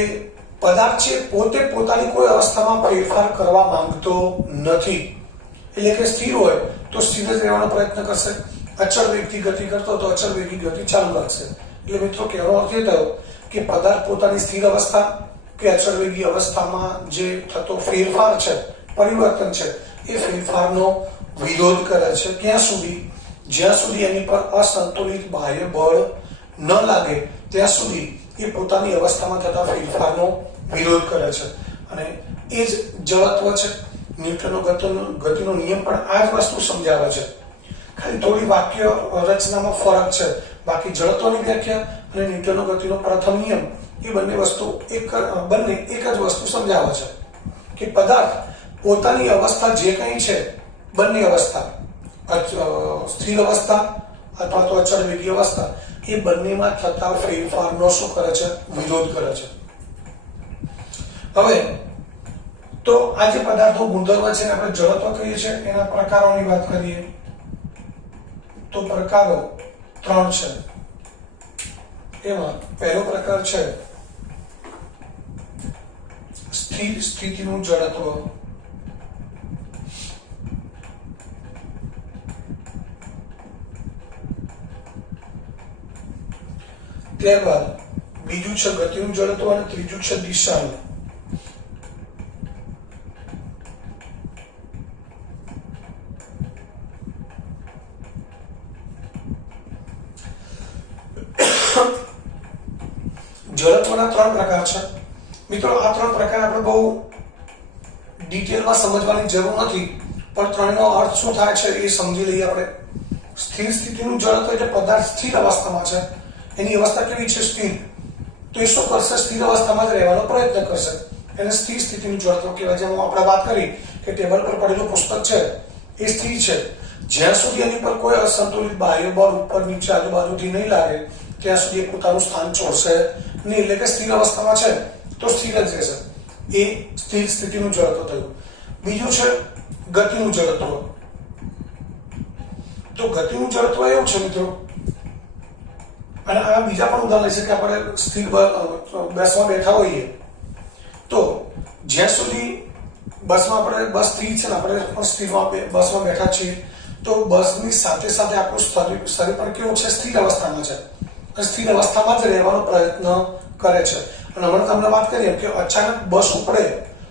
પદાર્થ છે પોતે પોતાની કોઈ અવસ્થામાં ફેરફાર કરવા માંગતો નથી. એટલે કે સ્થિર હોય તો સ્થિર જ રહેવાનો પ્રયત્ન કરશે, અચળ વેગથી ગતિ કરતો તો અચળ વેગી ગતિ ચાલુ રાખશે. એટલે મિત્રો કહેવાનો અર્થ એ થયો કે પદાર્થ પોતાની સ્થિર અવસ્થા કે અચળ વેગી અવસ્થામાં જે થતો ફેરફાર છે, પરિવર્તન છે, એ ફેરફારનો વિરોધ કરે છે ક્યાં સુધી, જ્યાં સુધી એની પર અસંતુલિત બાહ્ય બળ ન લાગે ત્યાં સુધી એ પોતાની અવસ્થામાં થતા ફેરફારનો વિરોધ કરે છે. અને એ જ જડત્વ છે. ન્યૂટનનો ગતિનો નિયમ પણ આ જ વસ્તુ સમજાવે છે. ખાલી થોડી વાક્ય રચનામાં ફરક છે, બાકી જડત્વની વ્યાખ્યા અને ન્યૂટનનો ગતિનો પ્રથમ નિયમ એ બંને એક જ વસ્તુ સમજાવે છે કે પદાર્થ પોતાની અવસ્થા જે કંઈ છે, બંને અવસ્થા સ્થિર અવસ્થા અથવા તો અચળ વેગી અવસ્થા એ બંનેમાં થતા ફેરફારનો શું કરે છે, વિરોધ કરે છે. હવે તો આ જે પદાર્થો ગુણધર્મ છે આપણે જડત્વ કહીએ છીએ. એના પ્રકારોની વાત કરીએ તો પ્રકારો 3 છે. એમાં પહેલો પ્રકાર છે સ્થિર સ્થિતિનું જડત્વ. ત્યારબાદ બીજું છે ગતિનું જડત્વ અને ત્રીજું છે દિશાનું. જડત્વના 3 પ્રકાર છે મિત્રો. આ 3 પ્રકાર આપણે બહુ ડિટેલમાં સમજવાની જરૂર નથી, પણ ત્રણનો અર્થ શું થાય છે એ સમજી લઈએ આપણે. સ્થિર સ્થિતિનું જડત્વ એટલે પદાર્થ સ્થિર અવસ્થામાં છે, એની અવસ્થા કેવી છે? સ્થિર. તો એ શું કરશે? સ્થિર અવસ્થામાં જ રહેવાનો પ્રયત્ન કરશે, એને સ્થિર સ્થિતિનું જડત્વ કહેવાય. જેમ આપણે વાત કરી કે ટેબલ પર પડેલું પુસ્તક છે એ સ્થિર છે. જ્યાં સુધી એની પર કોઈ અસંતુલિત બાહ્ય બળ ઉપર નીચે આજુબાજુથી નહીં લાગે ત્યાં સુધી પોતાનું સ્થાન છોડશે નહીં, એટલે કે સ્થિર અવસ્થામાં છે તો સ્થિર જ રહેશે. એ સ્થિર સ્થિતિનું જડત્વ થયું. બીજું છે ગતિનું જડત્વ. તો ગતિનું જડત્વ એવું છે મિત્રો, અને આ બીજા પણ ઉદાહરણ લઈ શકીએ. આપણે સ્થિર બસમાં બેઠા હોઈએ તો જ્યાં સુધી બસમાં આપણે બસ સ્થિર છે ને આપણે પણ સ્થિરમાં બસમાં બેઠા છીએ તો બસની સાથે સાથે આપણું શરીર પણ કેવું છે? સ્થિર અવસ્થામાં છે, અને સ્થિર અવસ્થામાં જ રહેવાનો પ્રયત્ન કરે છે. અને હમણાં તમને વાત કરીએ કે અચાનક બસ ઉપડે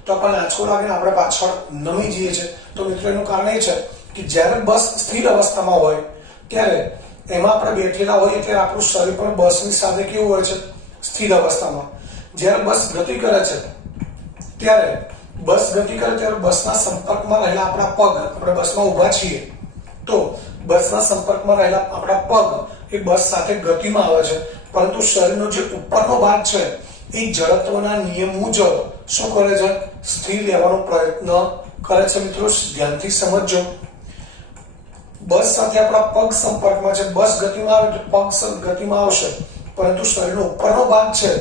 તો આપણને આંચકો લાગે ને આપણે પાછળ નમી જઈએ છીએ. તો મિત્રો એનું કારણ એ છે કે જ્યારે બસ સ્થિર અવસ્થામાં હોય ત્યારે એમાં આપણે બેઠેલા હોય એટલે આપણું શરીર પણ બસની સાથે કેવું હોય છે? સ્થિર અવસ્થામાં. જ્યારે બસ ગતિ કરે છે ત્યારે બસના સંપર્કમાં રહેલા આપણા પગ, આપણે બસમાં ઊભા છીએ તો બસના સંપર્કમાં રહેલા આપણા પગ એ બસ સાથે ગતિમાં આવે છે, પરંતુ શરીરનો જે ઉપરનો ભાગ છે એ જડત્વના નિયમ મુજબ શું કરે છે? સ્થિર રહેવાનો પ્રયત્ન કરે છે. મિત્રો ધ્યાનથી સમજજો. બસ સાથે આપણા પગ સંપર્કમાં છે, બસ ગતિમાં આવે એટલે પગ ગતિમાં આવશે, પરંતુ શરીરનો ઉપરનો ભાગ છે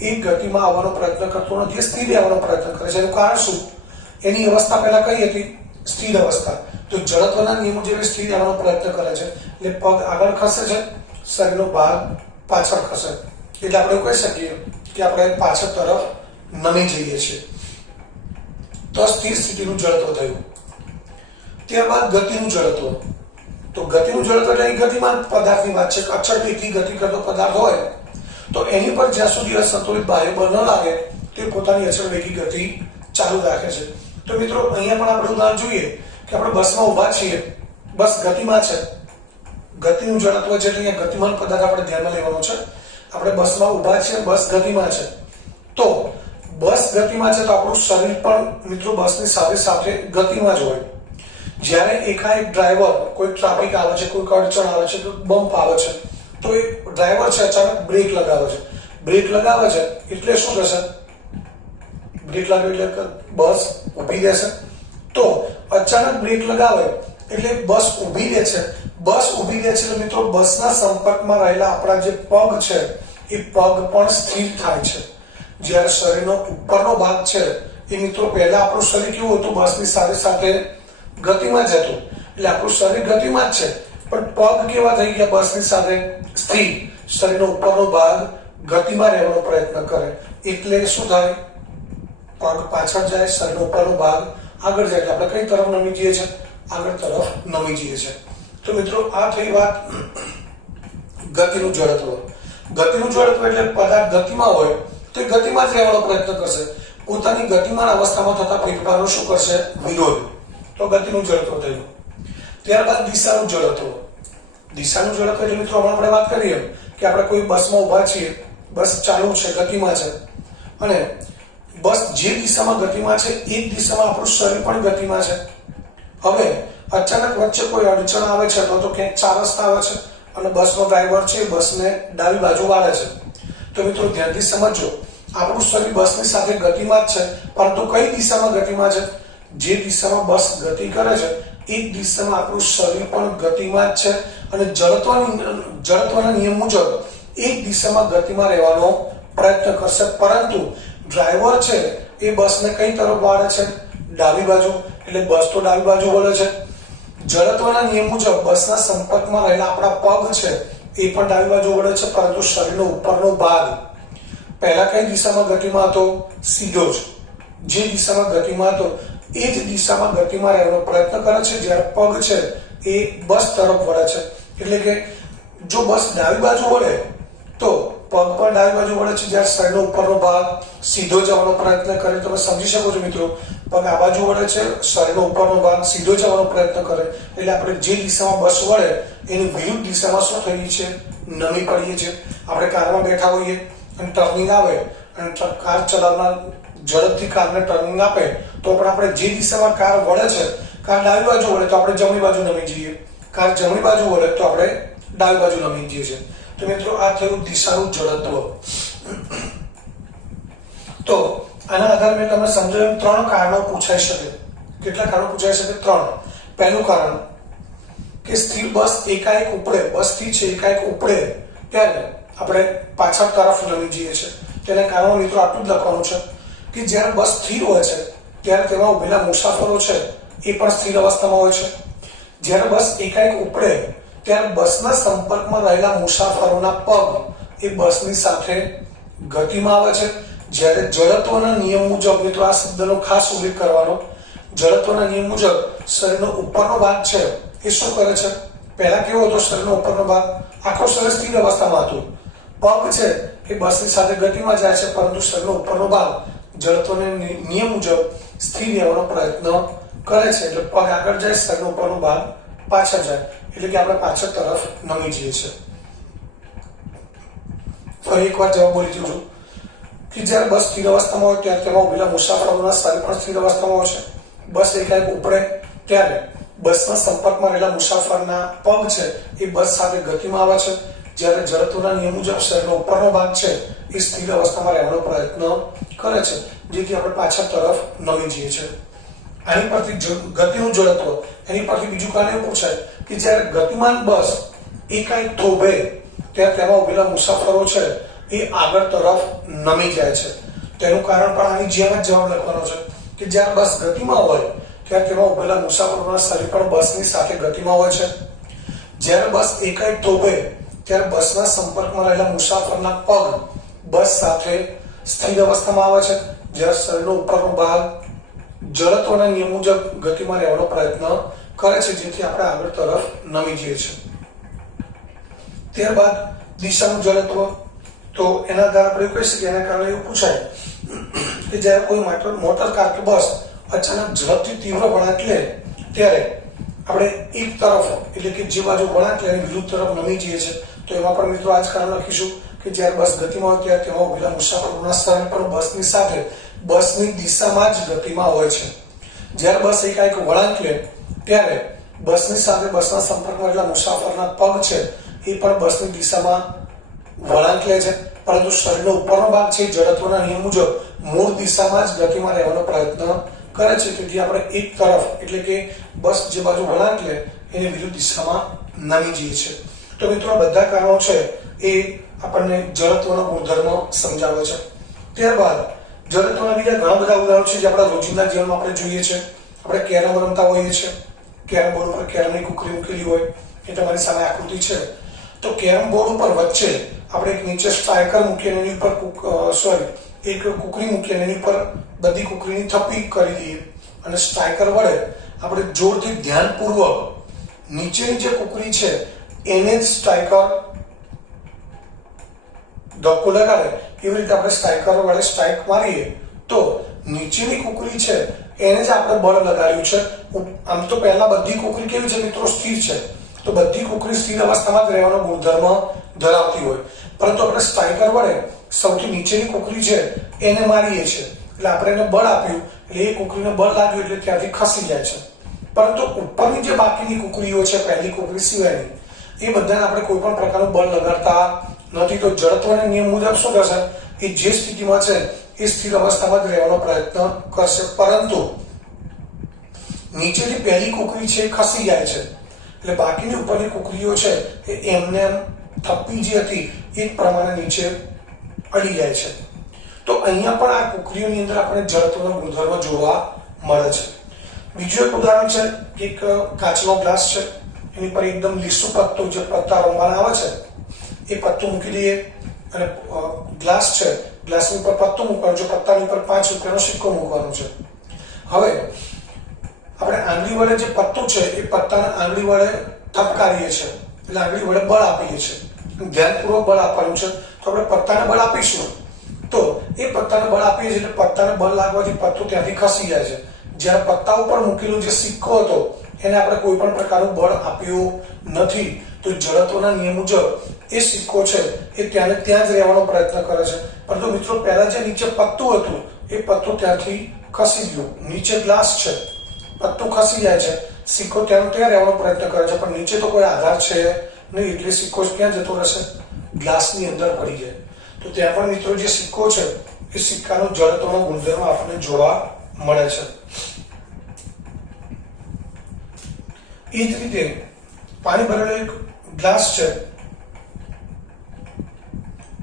એ ગતિમાં આવવાનો પ્રયત્ન કરતો નથી, સ્થિર રહેવાનો પ્રયત્ન કરે છે. એનું કારણ શું? એની અવસ્થા પહેલા કઈ હતી? સ્થિર અવસ્થા. તો જડત્વના નિયમો જેવી સ્થિર રહેવાનો પ્રયત્ન કરે છે એટલે પગ આગળ ખસે છે, શરીરનો ભાગ પાછળ ખસે, એટલે આપણે કહી શકીએ કે આપણે પાછળ તરફ નમી જઈએ છીએ. તો સ્થિર સ્થિતિનું જડત્વ થયું. ત્યારબાદ ગતિનું જડત્વ. તો ગતિનું જડત્વ એટલે ગતિમાન પદાર્થની વાત છે. અચળ વેગથી ગતિ કરતો પદાર્થ હોય તો એની પર જ્યાં સુધી અસંતુલિત બાહ્ય બળ ન લાગે તે પોતાની અચળ વેગી ગતિ ચાલુ રાખે છે. તો મિત્રો અહીંયા પણ આપણે ઉદાહરણ જોઈએ કે આપણે બસમાં ઊભા છીએ, બસ ગતિમાં છે. ગતિનું જડત્વ છે એટલે અહીંયા ગતિમાન પદાર્થ આપણે ધ્યાનમાં લેવાનો છે. આપણે બસમાં ઊભા છીએ, બસ ગતિમાં છે. તો બસ ગતિમાં છે તો આપણું શરીર પણ મિત્રો બસની સાથે સાથે ગતિમાં જ હોય. જ્યારે એકાએક ડ્રાઈવર, કોઈ ટ્રાફિક આવે છે, કોઈ અડચણ આવે છે, કોઈ બમ્પ આવે છે તો એ ડ્રાઈવર છે અચાનક બ્રેક લગાવે છે. બ્રેક લગાવે છે એટલે શું થશે? બ્રેક લાગે એટલે બસ ઊભી રહેશે. તો અચાનક બ્રેક લગાવે એટલે બસ ઊભી રહે છે. બસ ઊભી રહે છે એટલે મિત્રો બસના સંપર્કમાં રહેલા આપણા જે પગ છે એ પગ પણ સ્થિર થાય છે. જ્યારે શરીરનો ઉપરનો ભાગ છે એ મિત્રો પહેલા આપણું શરીર કેવું હતું? બસની સાથે સાથે ગતિમાં જ હતું, એટલે આપણું શરીર ગતિમાં જ છે, પણ પગ કેવા થઈ ગયા? બસની સાથે સ્થિર. શરીરનો ઉપરનો ભાગ ગતિમાં રહેવાનો પ્રયત્ન કરે એટલે શું થાય? પગ પાછળ જાય, શરીરનો ઉપરનો ભાગ આગળ જાય, એટલે આપણે કઈ તરફ નમી જઈએ છીએ? આગળ તરફ નમી જઈએ છીએ. તો મિત્રો આ થઈ વાત ગતિનું જડત્વ. ગતિનું જડત્વ એટલે પદાર્થ ગતિમાં હોય તો એ ગતિમાં જ રહેવાનો પ્રયત્ન કરશે, પોતાની ગતિમાન અવસ્થામાં થતા ફેરફારો શું કરશે? વિરોધ. તો ગતિનું જડત્વ થયું. ત્યારબાદ દિશાનું જડત્વ. દિશાનું જડત્વ એટલે મિત્રો હમણાં આપણે વાત કરીએ કે આપણે કોઈ બસમાં ઊભા છીએ, બસ ચાલુ છે, ગતિમાં છે, અને બસ જે દિશામાં ગતિમાં છે એ જ દિશામાં આપણું શરીર પણ ગતિમાં છે. હવે અચાનક વચ્ચે કોઈ અડચણ આવે છે તો ક્યાંક 4 રસ્તા આવે છે અને બસનો ડ્રાઈવર છે બસને ડાબી બાજુ વાળે છે. તો મિત્રો ધ્યાનથી સમજો, આપણું શરીર બસની સાથે ગતિમાં જ છે, પરંતુ કઈ દિશામાં ગતિમાં છે? જે દિશામાં બસ ગતિ કરે છે એ જ દિશામાં આપણું શરીર પણ ગતિમાં જ છે, અને જડત્વના નિયમ મુજબ એ જ દિશામાં ગતિમાં રહેવાનો પ્રયત્ન કરશે. પરંતુ ડ્રાઈવર છે એ બસને કઈ તરફ વાળે છે? ડાબી બાજુ, એટલે બસ તો ડાબી બાજુ વળે છે. જડત્વના નિયમ મુજબ બસના સંપર્કમાં રહેલા આપણા પગ છે એ પણ ડાબી બાજુ વળે છે, પરંતુ શરીરનો ઉપરનો ભાગ પહેલા કઈ દિશામાં ગતિમાં હતો? સીધો જ. જે દિશામાં ગતિમાં હતો એ જ દિશામાં ગતિમાં રહેવાનો પ્રયત્ન કરે છે, જ્યારે પગ છે એ બસ તરફ વળે છે. એટલે કે જો બસ ડાબી બાજુ વળે તો પગ પણ ડાબી બાજુ વળે છે, જ્યારે શરીરનો ઉપરનો ભાગ સીધો જવાનો પ્રયત્ન કરે. તમે સમજી શકો છો મિત્રો, પગ આ બાજુ વળે છે, શરીરનો ઉપરનો ભાગ સીધો જવાનો પ્રયત્ન કરે, એટલે આપણે જે દિશામાં બસ વળે એની વિરુદ્ધ દિશામાં શું થઈ છે, નમી પડીએ છીએ. આપણે કારમાં બેઠા હોઈએ અને ટર્નિંગ આવે અને કાર ચલાવનાર ઝડપથી કારને ટર્નિંગ આપે તો પણ આપણે જે દિશામાં કાર વળે છે, કાર ડાબી બાજુ વળે તો આપણે જમણી બાજુ નમી જઈએ, કાર જમણી બાજુ વળે તો આપણે ડાબી બાજુ નમી જઈએ છીએ. તો મિત્રો આ થયું દિશાનું જડત્વ. તો આના આધારે મેં તમને સમજાવ્યું 3 કારણો પૂછાઈ શકે. કેટલા કારણો પૂછાઈ શકે? 3. પહેલું કારણ કે સ્થિર બસ એકાએક ઉપડે, બસથી છે એકાએક ઉપડે ત્યારે આપણે પાછળ તરફ નમી જઈએ છીએ. તેના કારણો મિત્રો આટલું જ લખવાનું છે કે જ્યારે બસ સ્થિર હોય છે ત્યારે તેમાં ઉભેલા મુસાફરો છે એ પણ સ્થિર અવસ્થામાં હોય છે. જ્યારે બસ એકાએક ઉપડે ત્યારે બસના સંપર્કમાં રહેલા મુસાફરોના પગ એ બસની સાથે ગતિમાં આવે છે. જ્યારે જડત્વના નિયમ મુજબ, મિત્રો આ શબ્દનો ખાસ ઉલ્લેખ કરવાનો, જડત્વના નિયમ મુજબ શરીરનો ઉપરનો ભાગ છે એ શું કરે છે? પહેલા કેવો હતો શરીરનો ઉપરનો ભાગ? આખો શરીર સ્થિર અવસ્થામાં હતું. પગ છે એ બસની સાથે ગતિમાં જાય છે, પરંતુ શરીરનો ઉપરનો ભાગ જડત્વના નિયમ મુજબ સ્થિર રહેવાનો પ્રયત્ન કરે છે. એટલે પગ આગળ જાય, શરીરનો ઉપરનો ભાગ પાછળ જાય, એટલે કે આપણે પાછળ તરફ નમી જઈએ છીએ. ફરી એકવાર જવાબ બોલી દઉં છું કે જ્યારે બસ સ્થિર અવસ્થામાં હોય ત્યારે તેમાં ઉભેલા મુસાફરોના શરીર પણ સ્થિર અવસ્થામાં હોય છે. બસ એકાએક ઉપડે ત્યારે બસના સંપર્કમાં રહેલા મુસાફરના પગ છે એ બસ સાથે ગતિમાં આવે છે. જ્યારે જડત્વના નિયમ મુજબ શરીરનો ઉપરનો ભાગ છે એ સ્થિર અવસ્થામાં રહેવાનો પ્રયત્ન કરે છે, જેથી આપણે પાછળ તરફ નમી જઈએ છીએ. આની પરથી ગતિનું જડત્વ, એની પરથી બીજું કારણ એવું પૂછાય કે જ્યારે ગતિમાન બસ એકાએક થોભે ત્યારે તેમાં ઉભેલા મુસાફરો છે એ આગળ તરફ નમી જાય છે. તેનું કારણ પણ આની જેમ જ જવાબ લખવાનો છે કે જ્યારે બસ ગતિમાં હોય ત્યારે તેમાં ઉભેલા મુસાફરોના શરીર પણ બસની સાથે ગતિમાં હોય છે. જ્યારે બસ એકાએક થોભે ત્યારે બસના સંપર્કમાં રહેલા મુસાફરના પગ બસ સાથે સ્થિર અવસ્થામાં આવે છે. જ્યારે શરીરનો ઉપરનો ભાગ જડત્વના નિયમ મુજબ ગતિમાં રહેવાનો પ્રયત્ન કરે છે, જેથી આપણે આગળ તરફ નમી જઈએ છીએ. ત્યારબાદ દિશાનું જડત્વ, તો એના આધારે આપણે કહી શકીએ, એના કારણે એવું પૂછાય કે જ્યારે કોઈ મોટર કાર કે બસ અચાનક ઝડપથી તીવ્ર વળાંક લે ત્યારે આપણે એક તરફ, એટલે કે જે બાજુ વળાંક લે એની વિરુદ્ધ તરફ નમી જઈએ છીએ. તો એમાં પણ મિત્રો આ જ કારણ લખીશું કે જ્યારે બસ ગતિમાં હોય ત્યારે તેમાં ઉભેલા મુસાફરોના શરીર પણ બસની સાથે બસની દિશામાં જ ગતિમાં હોય છે. જ્યારે બસ એકાએક વળાંક લે ત્યારે બસની સાથે બસના સંપર્કમાં રહેલા મુસાફરના પગ છે એ પણ બસની દિશામાં વળાંક લે છે, પરંતુ શરીરનો ઉપરનો ભાગ છે જડત્વના નિયમ મુજબ મૂળ દિશામાં જ ગતિમાં રહેવાનો પ્રયત્ન કરે છે. તેથી આપણે એક તરફ, એટલે કે બસ જે બાજુ વળાંક લે એની વિરુદ્ધ દિશામાં નમી જઈએ છીએ. તો મિત્રો બધા કારણો છે એ આપણને જડત્વનો ગુણધર્મ સમજાવે છે. ત્યારબાદ જડત્વના બીજા ઘણા બધા ઉદાહરણો છે જે આપણા રોજિંદા જીવનમાં આપણે જોઈએ છે. આપણે કેરમ રમતા હોઈએ છીએ, કેરમ બોર્ડ ઉપર કેરમની કુકરી મૂકેલી હોય, એ તમારી સામે આકૃતિ છે. તો કેરમ બોર્ડ ઉપર વચ્ચે આપણે એક નીચે સ્ટ્રાઈકર મૂકીને એની ઉપર એક કુકરી મૂકીને એની ઉપર બધી કુકરીની થપ્પી કરી દઈએ અને સ્ટ્રાઈકર વડે આપણે જોરથી ધ્યાનપૂર્વક નીચેની જે કુકરી છે એને જ સ્ટ્રાઈકર ધક્કો લગાડે, એવી રીતે આપણે સ્ટ્રાઈકર વડે સ્ટ્રાઈક મારીએ તો નીચેની કુકરી છે એને જ આપણે બળ લગાડ્યું છે. આમ તો પહેલા બધી કુકરી કેવી છે મિત્રો? સ્થિર છે. તો બધી કુકરી સ્થિર અવસ્થામાં જ રહેવાનો ગુણધર્મ ધરાવતી હોય, પરંતુ આપણે સ્ટ્રાઈકર વડે સૌથી નીચેની કુકરી છે એને મારીએ છીએ, એટલે આપણે એને બળ આપ્યું, એટલે એ કુકરીને બળ લાગ્યું એટલે ત્યાંથી ખસી જાય છે. પરંતુ ઉપરની જે બાકીની કુકરીઓ છે, પહેલી કુકરી સિવાયની, એ બધાને આપણે કોઈ પણ પ્રકારનું બળ લગાડતા નથી. તો જડત્વના નિયમ મુજબ શું થશે? એ જે સ્થિતિમાં છે એ સ્થિર અવસ્થામાં જ રહેવાનો પ્રયત્ન કરશે, પરંતુ નીચેની પહેલી કુકરી છે એ ખસી જાય છે, એટલે બાકીની ઉપરની કુકરીઓ છે એ એમને થપ્પી જે હતી એ પ્રમાણે નીચે અડી જાય છે. તો અહીંયા પણ આ કુકરીઓની અંદર આપણે જડત્વનો ગુણધર્મ જોવા મળે છે. બીજું એક ઉદાહરણ છે, એક કાચનો ગ્લાસ છે, એની પર એકદમ લીસું પત્તું, જે પત્તા રમવાના આવે છે એ પત્તું મૂકી દઈએ અને ગ્લાસ છે ગ્લાસની ઉપર પત્તું મૂકવાનું છે, પત્તાની ઉપર 5 રૂપિયાનો સિક્કો મૂકવાનો છે. હવે આપણે આંગળી વડે જે પત્તું છે એ પત્તાને આંગળી વડે થપકારીએ છીએ, એટલે આંગળી વડે બળ આપીએ છીએ. ધ્યાનપૂર્વક બળ આપવાનું છે. તો આપણે પત્તાને બળ આપીશું તો એ પત્તાને બળ આપીએ છીએ એટલે પત્તાને બળ લાગવાથી પત્તું ત્યાંથી ખસી જાય છે. જ્યારે પત્તા ઉપર મૂકેલો જે સિક્કો હતો એને આપણે કોઈ પણ પ્રકારનું બળ આપ્યું નથી, તો જડત્વના નિયમ મુજબ એ સિક્કો છે એ ત્યાં જ રહેવાનો પ્રયત્ન કરે છે. પરંતુ મિત્રો પહેલા જે નીચે પત્તું હતું એ પત્તું ત્યાંથી ખસી ગયું. નીચે ગ્લાસ છે, પત્તું ખસી જાય છે, સિક્કો ત્યાં રહેવાનો પ્રયત્ન કરે છે, પણ નીચે તો કોઈ આધાર છે નહીં, એટલે સિક્કો ક્યાં જતો રહેશે? ગ્લાસની અંદર પડી જાય. તો ત્યાં પણ મિત્રો જે સિક્કો છે એ સિક્કાનો જડત્વનો ગુણધર્મ આપણને જોવા મળે છે. એ જ રીતે પાણી ભરેલો એક ગ્લાસ છે,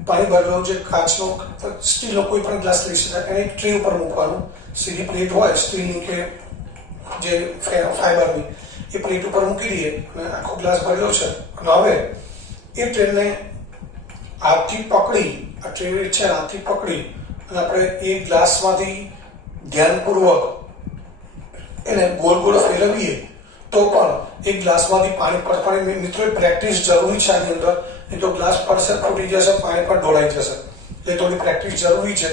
પાણી ભરેલો જે કાચનો સ્ટીલનો કોઈ પણ ગ્લાસ લઈ શકાય, એને એક ટ્રે ઉપર મૂકવાનું. સીધી પ્લેટ હોય સ્ટીલની કે જે ફાઈબરની, એ પ્લેટ ઉપર મૂકી દઈએ અને આખો ગ્લાસ ભરેલો છે. અને હવે એ ટ્રેને હાથથી પકડી, આ ટ્રે છે હાથથી પકડી અને આપણે એ ગ્લાસમાંથી ધ્યાનપૂર્વક એને ગોળ ગોળ ફેરવીએ તો પણ એક ગ્લાસમાંથી પાણી પડે. મિત્રો પ્રેક્ટિસ જરૂરી છે આની અંદર, નહીં તો ગ્લાસ પડશે, ફૂટી જશે, પાણી પર ઢોળાઈ જશે. એટલે થોડી પ્રેક્ટિસ જરૂરી છે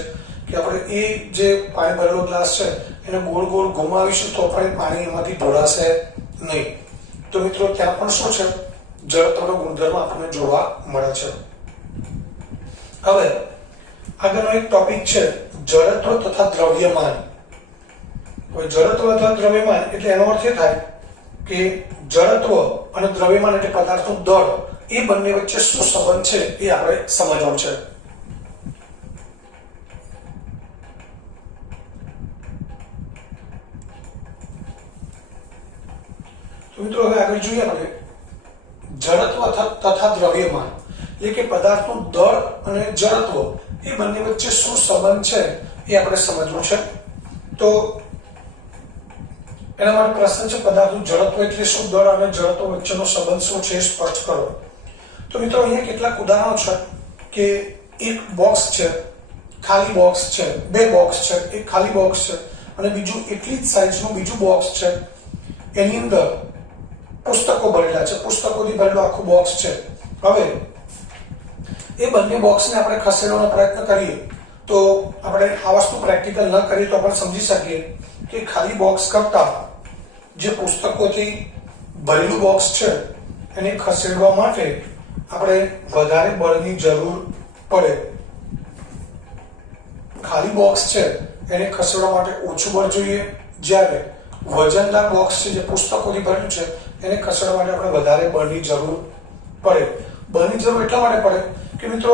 કે આપણે એ જે પાણી ભરેલો ગ્લાસ છે એને ગોળ ગોળ ઘુમાવીશું તો પણ પાણી એમાંથી ઢોળાશે નહીં. તો મિત્રો ત્યાં પણ શું છે? જડત્વનો ગુણધર્મ આપણને જોવા મળે છે. હવે આગળનો એક ટોપિક છે જડત્વ તથા દ્રવ્યમાન. જડત્વ અથવા દ્રવ્યમાન એટલે એનો અર્થ એ થાય કે જડત્વ અને દ્રવ્યમાન એટલે પદાર્થનું દળ, એ બંને વચ્ચે શું સંબંધ છે એ આપણે સમજવાનું છે. તો મિત્રો હવે આગળ જોઈએ આપણે જડત્વ તથા દ્રવ્યમાન, એટલે કે પદાર્થનું દળ અને જડત્વ એ બંને વચ્ચે શું સંબંધ છે એ આપણે સમજવું છે. તો એના માટે પ્રશ્ન છે પદાર્થનું જડત્વ એટલે શું, દળ અને જડત્વ વચ્ચેનો સંબંધ શું છે સ્પષ્ટ કરો. તો મિત્રો અહીંયા કેટલાક ઉદાહરણો છે કે એક બોક્સ છે, ખાલી બોક્સ છે, બે બોક્સ છે, એક ખાલી બોક્સ છે અને બીજું એટલી જ સાઈઝનું બીજું બોક્સ છે, એની અંદર પુસ્તકો ભરેલા છે, પુસ્તકોથી ભરેલું આખું બોક્સ છે. હવે એ બંને બોક્સને આપણે ખસેડવાનો પ્રયત્ન કરીએ તો આપણે આ વસ્તુ પ્રેક્ટિકલ ન કરીએ તો આપણે સમજી શકીએ કે ખાલી બોક્સ કરતા જે પુસ્તકોથી ભરેલું બોક્સ છે એને ખસેડવા માટે આપણે વધારે બળની જરૂર પડે. ખાલી બોક્સ છે એને ખસેડવા માટે ઓછું બળ જોઈએ, જ્યારે વજનદાર બોક્સ છે જે પુસ્તકોથી ભરેલું છે એને ખસેડવા માટે આપણે વધારે બળની જરૂર પડે. બળની જરૂર એટલા માટે પડે કે મિત્રો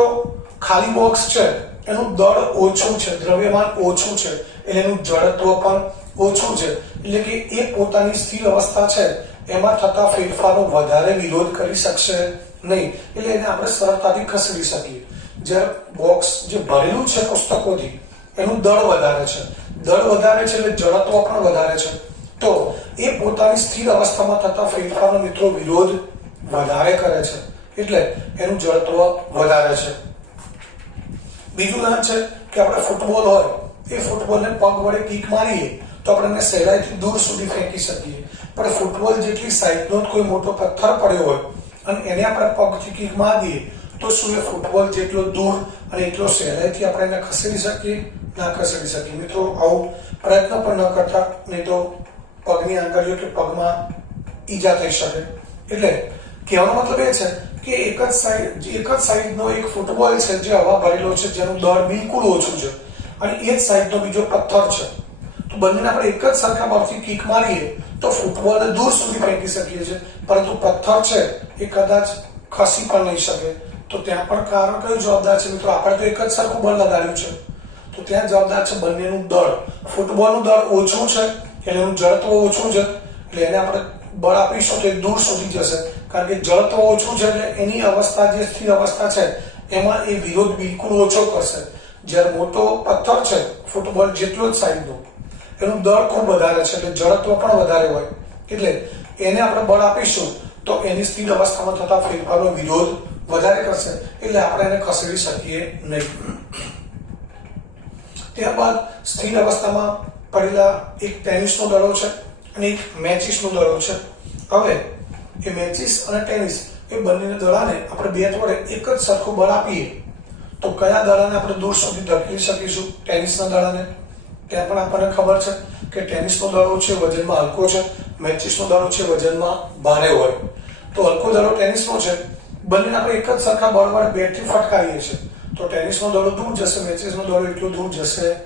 ખાલી બોક્સ છે એનું દળ ઓછું છે, દ્રવ્યમાન ઓછું છે, એટલે એનું જડત્વ પણ ઓછું છે. એટલે કે એ પોતાની સ્થિર અવસ્થા છે એમાં થતા ફેરફારનો વધારે વિરોધ કરી શકશે નહીં, એટલે એને આપણે સરળતાથી ખસેડી શકીએ. જ્યારે બોક્સ જે ભરેલું છે પુસ્તકોથી એનું દળ વધારે છે, દળ વધારે છે એટલે જડત્વ પણ વધારે છે, તો એ પોતાની સ્થિર અવસ્થામાં થતા ફેરફારનો મિત્રો વિરોધ વધારે કરે છે, એટલે એનું જડત્વ વધારે છે. બીજું નામ છે કે આપણે ફૂટબોલ હોય, એ ફૂટબોલને પગ વડે કિક મારીએ તો આપણે એને સહેલાઈથી દૂર સુધી ફેંકી શકીએ, પણ ફૂટબોલ જેટલી સાઈઝનો કોઈ મોટો પથ્થર પડ્યો હોય અને એને આપણે પગથી કિક મારી દઈએ તો શું એ ફૂટબોલ જેટલો દૂર અને એટલો સહેલાઈથી આપણે એને ખસેડી શકીએ? ના ખસેડી શકીએ. મિત્રો આવું પ્રયત્ન પણ ન કરતા, નહીં તો પગની આંગળીઓ કે પગમાં ઈજા થઈ શકે. એટલે કહેવાનો મતલબ એ છે કે એક જ સાઈઝનો એક ફૂટબોલ છે જે હવા ભરેલો છે, જેનું દળ બિલકુલ ઓછું છે, અને એ જ સાઈઝનો બીજો પથ્થર છે, તો બંનેને આપણે એક જ સરખા બળથી કિક મારીએ તો ફૂટબોલને દૂર સુધી ફેંકી શકીએ છીએ, પરંતુ પથ્થર છે એ કદાચ ખસી પણ નહીં શકે. તો ત્યાં પણ કારણ કયું જવાબદાર છે મિત્રો? આપણે તો એક જ સરખું બળ લગાડ્યું છે, તો ત્યાં જવાબદાર છે બંનેનું દળ. ફૂટબોલનું દળ ઓછું છે એટલે એનું જડત્વ ઓછું છે, એટલે એને આપણે બળ આપીશું તો એ દૂર સુધી જશે, કારણ કે જડત્વ ઓછું છે એટલે એની અવસ્થા જે સ્થિર અવસ્થા છે એમાં એ વિરોધ બિલકુલ ઓછો કરશે. જ્યારે મોટો પથ્થર છે ફૂટબોલ જેટલો જ સાઈઝનો, એનું દળ ખૂબ વધારે છે એટલે જડત્વ પણ વધારે હોય, એટલે એને આપણે બળ આપીશું તો એની સ્થિર અવસ્થામાં થતા ફેરફારનો વિરોધ વધારે કરશે, એટલે આપણે એને ખસેડી શકીએ નહીં. ત્યારબાદ સ્થિર અવસ્થામાં પડેલા એક ટેનિસનો દડો છે અને એક મેચિસનો દડો છે. હવે એ મેચિસ અને ટેનિસ એ બંનેના દડાને આપણે બેટ વડે એક જ સરખું બળ આપીએ તો કયા દડાને આપણે દૂર સુધી ધકેલી શકીશું? ટેનિસના દડાને. ત્યાં પણ આપણને ખબર છે કે ટેનિસનો દડો છે વજનમાં હલકો છે, મેચિસનો દડો છે વજનમાં ભારે હોય. તો હલકો દડો ટેનિસનો છે, બંનેને આપણે એક જ સરખા બળ વડે બેટથી ફટકારીએ છીએ તો ટેનિસનો દડો દૂર જશે, મેચિસનો દડો એટલું દૂર જશે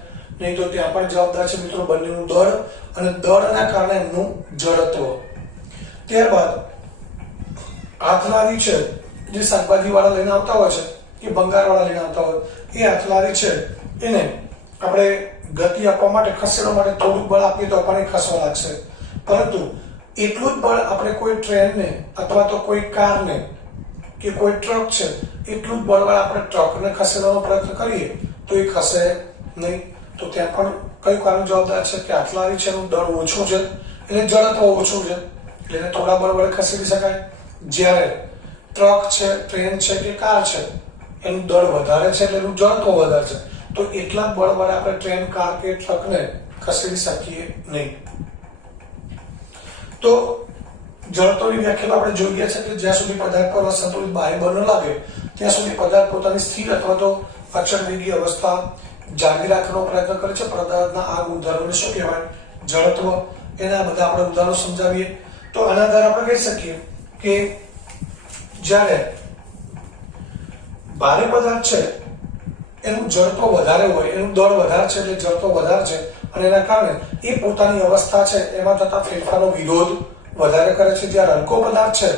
નહીં. તો ત્યાં પણ જવાબદાર છે મિત્રો બંનેનું દળ અને દળના કારણે એમનું જડત્વ. ત્યારબાદ હાથલારી છે, જે શાકભાજી વાળા લઈને આવતા હોય છે કે ભંગાર વાળા લઈને આવતા હોય, એ હાથલારી છે એને આપણે ગતિ આપવા માટે, ખસેડવા માટે થોડુંક બળ આપીએ તો આપણને ખસવા લાગશે. પરંતુ એટલું જ બળ આપણે કોઈ ટ્રેનને અથવા તો કોઈ કારને કે કોઈ ટ્રક છે એટલું જ બળ વડે આપણે ટ્રકને ખસેડવાનો પ્રયત્ન કરીએ તો એ ખસે નહીં. તો ત્યાં પણ કયું કારણ જવાબદાર છે કે હાથલારી છે એનું દળ ઓછું છે એટલે જડત્વ ઓછું છે એટલે એને થોડા બળ વડે ખસેડી શકાય. જ્યારે ટ્રક છે, ટ્રેન છે કે કાર છે એનું દળ વધારે છે એટલે એનું જડત્વ વધારે છે તો એટલા જ બળ વડે આપણે ટ્રેન, કાર કે ટ્રકને ખસેડી શકીએ નહીં. તો જડત્વની વ્યાખ્યા આપણે જોઈ ગયા છે કે જ્યાં સુધી પદાર્થ પર અસંતુલિત બાહ્ય બળ ન લાગે ત્યાં સુધી પદાર્થ પોતાની સ્થિર અથવા તો અચળ વેગી અવસ્થા જાળવી રાખવાનો પ્રયત્ન કરે છે. પદાર્થના આ ગુણધર્મને શું કહેવાય? જડત્વ. એના બધા આપણે ઉદાહરણો સમજાવીએ તો આના આધારે આપણે કહી શકીએ કે જ્યારે ભારે પદાર્થ છે એનું જડત્વ વધારે હોય, એનું દળ વધારે છે એટલે જડત્વ વધારે છે અને એના કારણે એ પોતાની અવસ્થા છે એમાં થતા ફેરફારનો વિરોધ વધારે કરે છે. જ્યારે હલકો પદાર્થ છે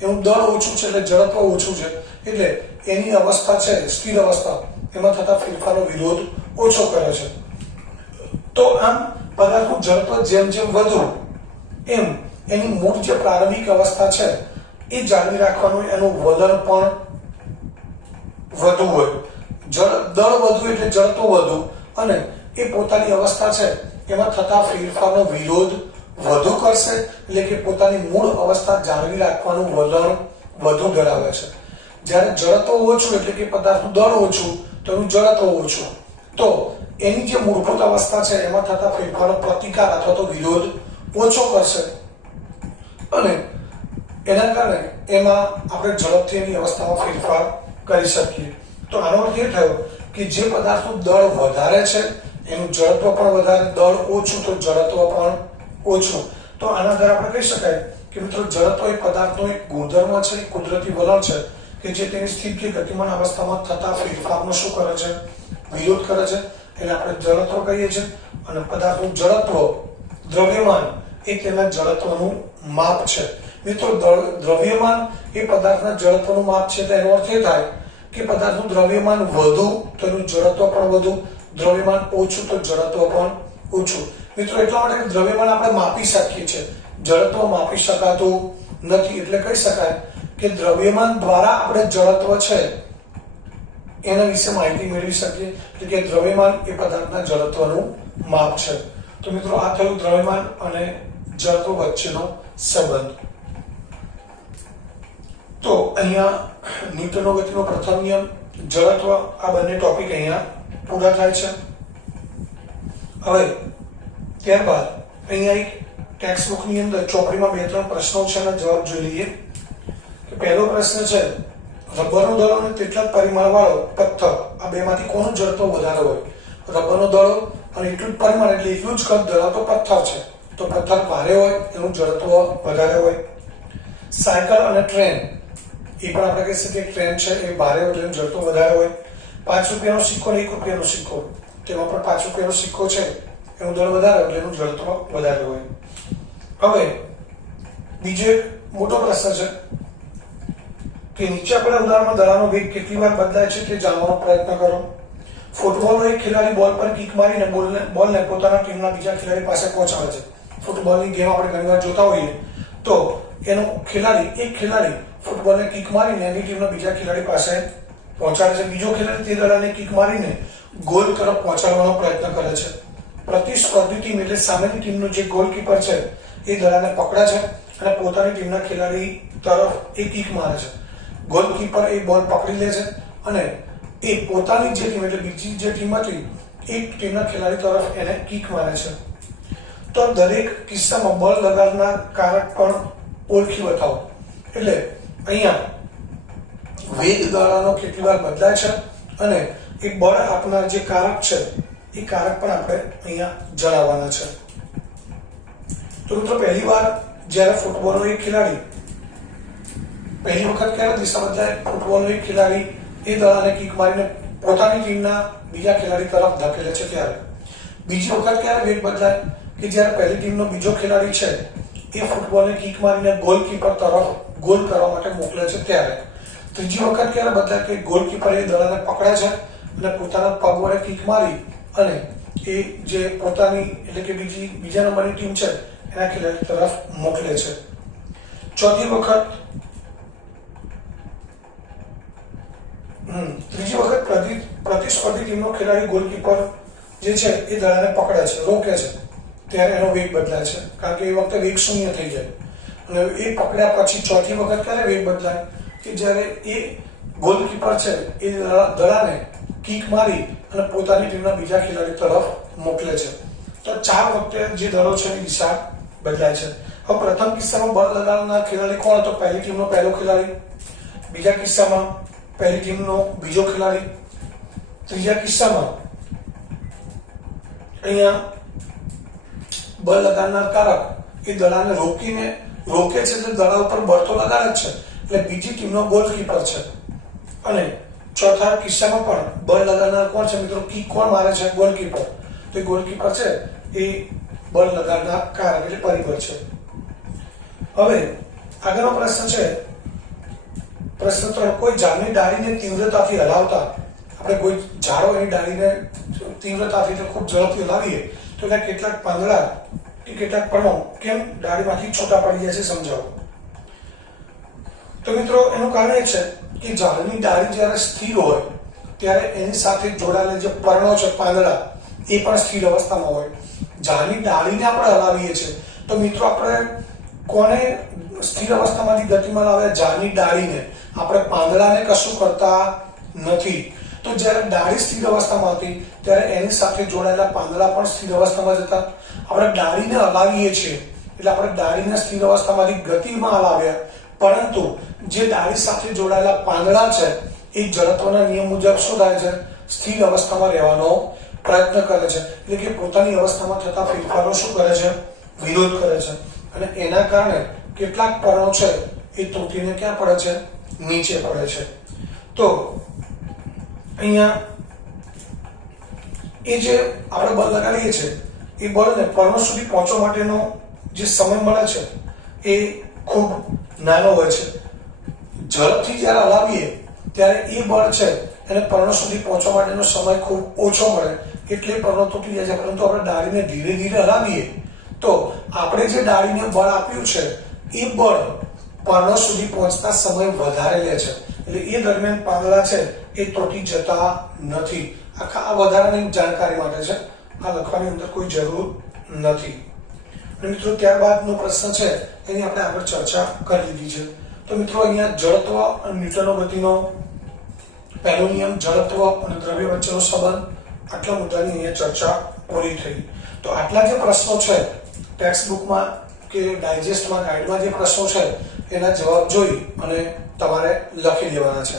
એનું દળ ઓછું છે એટલે જડત્વ ઓછું છે એટલે એની અવસ્થા છે સ્થિર અવસ્થા એમાં થતા ફેરફારનો વિરોધ ઓછો કરે છે. તો આમ પદાર્થનું જડત્વ જેમ જેમ વધુ એમ એની મૂળ જે પ્રારંભિક અવસ્થા છે એ જાળવી રાખવાનું એનું વલણ પણ વધુ હોય. દળ વધુ એટલે જડત્વ વધુ અને એ પોતાની અવસ્થા છે એમાં થતા ફેરફારનો વિરોધ વધુ કરશે એટલે કે પોતાની મૂળ અવસ્થા જાળવી રાખવાનું વલણ વધુ ધરાવે છે. જ્યારે જડત્વ ઓછું એટલે કે પદાર્થનું દળ ઓછું તો એનું જડત્વ ઓછું તો એની જે મૂળભૂત અવસ્થા છે એમાં થતા ફેરફારનો પ્રતિકાર અથવા તો વિરોધ ઓછો કરશે અને એના કારણે એમાં આપણે ઝડપથી એની અવસ્થામાં ફેરફાર કરી શકીએ. તો આનો અર્થ એ થયો કે જે પદાર્થનું દળ વધારે છે એનું જડત્વ પણ વધારે, દળ ઓછું તો જડત્વ પણ ઓછું. તો આના આધારે આપણે કહી શકાય કે મિત્રો જડત્વ એ પદાર્થનો એક ગુણધર્મ છે, કુદરતી વલણ છે કે જે તેની સ્થિર કે ગતિમાન અવસ્થામાં થતા ફેરફારનો શું કરે છે? વિરોધ કરે છે. એને આપણે જડત્વ કહીએ છીએ અને પદાર્થનું જડત્વ, દ્રવ્યમાન એ તેના જડત્વનું માપ છે. મિત્રો દ્રવ્યમાન એ પદાર્થના જડત્વનું માપ છે તો એનો અર્થ એ થાય કે પદાર્થનું દ્રવ્યમાન વધુ તો એનું જડત્વ પણ વધુ, દ્રવ્યમાન ઓછું તો જડત્વ પણ ઓછું. મિત્રો એટલા માટે કે દ્રવ્યમાન આપણે માપી શકીએ છીએ, જડત્વ માપી શકાતું નથી. એટલે કહી શકાય કે દ્રવ્યમાન દ્વારા આપણે જડત્વ છે એના વિશે માહિતી મેળવી શકીએ. એટલે કે દ્રવ્યમાન એ પદાર્થના જડત્વનું માપ છે. તો મિત્રો આ થયું દ્રવ્યમાન અને જડત્વ વચ્ચેનો સંબંધ. તો અહીંયા ન્યૂટનનો ગતિનો પ્રથમ નિયમ, જડત્વ, આ બંને ટોપિક અહીંયા પૂરા થાય છે. હવે ત્યારબાદ અહીંયા એક ટેક્સ્ટ બુકની અંદર ચોપડીમાં 2-3 પ્રશ્નો છે એના જવાબ જોઈ લઈએ. કે પહેલો પ્રશ્ન છે રબરનો દડો અને તેટલા જ પરિમાણ વાળો પથ્થર આ બેમાંથી કોનું જડત્વ વધારે હોય? રબરનો દડો અને એટલું જ પરિમાણ એટલે એટલું જ કદ ધરાવતો પથ્થર છે તો પથ્થર ભારે હોય એનું જડત્વ વધારે હોય. સાયકલ અને ટ્રેન એ પણ આપણે કહી શકીએ ટ્રેન છે એ ભારે હોય એટલે જડત્વ વધારે હોય. 5 રૂપિયાનો સિક્કો અને 1 રૂપિયાનો સિક્કો તેમાં પણ 5 રૂપિયાનો સિક્કો છે એનું દળ વધારે એટલે એનું જડત્વ વધારે હોય. હવે બીજો એક મોટો પ્રશ્ન છે કે નીચે આપેલા ઉદાહરણમાં દડાનો વેગ કેટલી વાર બદલાય છે તે જાણવાનો પ્રયત્ન કરો. ફૂટબોલનો એક ખેલાડી બોલ પર કિક મારીને બોલને પોતાના ટીમના બીજા ખેલાડી પાસે પહોંચાડે છે. ફૂટબોલની ગેમ આપણે ઘણીવાર જોતા હોઈએ તો એનો એક ખેલાડી ફૂટબોલને કિક મારીને એની ટીમના બીજા ખેલાડી પાસે પહોંચાડે છે. બીજો ખેલાડી તે દડાને કિક મારીને ગોલ તરફ પહોંચાડવાનો પ્રયત્ન કરે છે. પ્રતિસ્પર્ધી ટીમ એટલે સામેની ટીમનો જે ગોલકીપર છે એ દડાને પકડે છે અને પોતાની ટીમના ખેલાડી તરફ એ કિક મારે છે. ગોલકીપર એ બોલ પકડી લે છે અને એ પોતાની જે ટીમ એટલે બીજી જે ટીમ હતી એક ટીમના ખેલાડી તરફ એને કિક મારે છે, તો દરેક કિસ્સામાં બળ લગાડનાર કારક પણ ઓળખી બતાવો. એટલે અહીંયા વેગ દ્વારાનો કેટલી વાર બદલાય છે અને એ બળ આપનાર જે કારક છે એ કારક પણ આપણે અહીંયા જણાવવાના છે. તો મિત્રો પહેલી વાર જ્યારે ફૂટબોલનો એક ખેલાડી પહેલી વખત ક્યારે દિશા બદલાય, ફૂટબોલનો એક ખેલાડી એ દડાને કિક મારીને પોતાની ટીમના બીજા ખેલાડી તરફ ધકેલે છે ત્યારે. બીજી વખત ક્યારે વેગ બદલાય કે જ્યારે પહેલી ટીમનો બીજો ખેલાડી છે એ ફૂટબોલને કિક મારીને ગોલકીપર તરફ ગોલ કરવા માટે મોકલે છે ત્યારે. ત્રીજી વખત ક્યારે બદલાય કે ગોલકીપર એ દડાને પકડે છે અને પોતાના પગ વડે કિક મારી અને એ જે પોતાની એટલે કે બીજા નંબરની ટીમ છે એના ખેલાડી તરફ મોકલે છે. ચોથી વખત ત્રીજી વખત પ્રતિસ્પર્ધી ટીમનો ખેલાડી ગોલકીપર જે છે એ દડાને પકડે છે, રોકે છે, ત્યારે એનો વેગ બદલાય છે, કારણ કે એ વખતે વેગ શૂન્ય થઈ જાય. અને એ પકડ્યા પછી ચોથી વખત ક્યારે વેગ બદલાય કે જ્યારે એ ગોલકીપર છે એ દડાને કિક મારી અને પોતાની ટીમના બીજા ખેલાડી તરફ મોકલે છે. તો 4 વખતે જે દડો છે એની દિશા બદલાય છે. હવે પ્રથમ કિસ્સામાં બળ લગાડનાર ખેલાડી કોણ હતો? પહેલી ટીમનો પહેલો ખેલાડી. બીજા કિસ્સામાં પહેલી ટીમનો બીજો ખેલાડી. ત્રીજા કિસ્સામાં અહીંયા બળ લગાડનાર કારક એ દડાને રોકે છે, એટલે દડા ઉપર બળ તો લગાડે જ છે, એટલે બીજી ટીમનો ગોલકીપર છે. અને ચોથા કિસ્સામાં પણ બળ લગાડનાર કોણ છે મિત્રો? કિક કોણ મારે છે? ગોલકીપર. તો એ ગોલકીપર છે એ બળ લગાડનાર કારક એટલે પરિબળ છે. હવે આગળનો પ્રશ્ન છે પ્રશ્ન 3. કોઈ ઝાડની ડાળીને તીવ્રતાથી હલાવતા, આપણે કોઈ ઝાડો એની ડાળીને તીવ્રતાથી ખૂબ ઝડપથી હલાવીએ તો એના કેટલાક પાંદડા કે કેટલાક પણો કેમ ડાળીમાંથી છૂટા પડી જાય છે, સમજાવો. તો મિત્રો એનું કારણ એ છે કે ઝાડની ડાળી જ્યારે સ્થિર હોય ત્યારે એની સાથે જોડાયેલા જે પર્ણો છે, પાંદડા, એ પણ સ્થિર અવસ્થામાં હોય. ઝાડની ડાળીને આપણે હલાવીએ છીએ તો મિત્રો આપણે કોને સ્થિર અવસ્થામાંથી ગતિમાં લાવ્યા? ઝાડની ડાળીને. આપણે પાંદડાને કશું કરતા નથી. તો જ્યારે ડાળી સ્થિર અવસ્થામાં હતી ત્યારે એની સાથે જોડાયેલા પાંદડા પણ સ્થિર અવસ્થામાં જતા. આપણે ડાળીને હલાવીએ છીએ એટલે આપણે ડાળીને સ્થિર અવસ્થામાંથી ગતિમાં હલાવ્યા, પરંતુ જે ડાળી સાથે જોડાયેલા પાંદડા છે એ જડત્વના નિયમ મુજબ શું થાય છે? સ્થિર અવસ્થામાં રહેવાનો પ્રયત્ન કરે છે. એટલે કે પોતાની અવસ્થામાં થતા ફેરફારો શું કરે છે? વિરોધ કરે છે. અને એના કારણે કેટલાક પર્ણો છે એ તૂટીને ક્યાં પડે છે? નીચે પડે છે. તો અહીંયા એ જે આપણે બળ લગાડીએ છીએ એ બળને પર્ણો સુધી પહોંચવા માટેનો જે સમય મળે છે એ ખૂબ નાનો હોય છે. ઝડપથી જ્યારે હલાવીએ ત્યારે એ બળ છે એને પર્ણો સુધી પહોંચવા માટેનો સમય ખૂબ ઓછો મળે એટલે પર્ણો તૂટી જાય છે. પરંતુ આપણે ડાળીને ધીરે ધીરે હલાવીએ તો આપણે જે ડાળીને બળ આપ્યું છે એ બળ પર્ણો સુધી પહોંચતા સમય વધારે લે છે. એટલે એ દરમિયાન પાંદડા છે એ તૂટી જતા નથી. આ વધારાની જાણકારી માટે છે, આ લખવાની અંદર કોઈ જરૂર નથી. અને મિત્રો ત્યારબાદનો પ્રશ્ન છે એની આપણે આગળ ચર્ચા કરી લીધી છે. તો મિત્રો અહીંયા જડત્વ અને ન્યૂટનનો ગતિનો પહેલો નિયમ, જડત્વ અને દ્રવ્ય વચ્ચેનો સંબંધ, આટલા મુદ્દાની અહીંયા ચર્ચા પૂરી થઈ. તો આટલા જે પ્રશ્નો છે ટેક્સ્ટ બુકમાં કે ડાયજેસ્ટમાં, ગાઈડમાં જે પ્રશ્નો છે એના જવાબ જોઈ અને તમારે લખી દેવાના છે.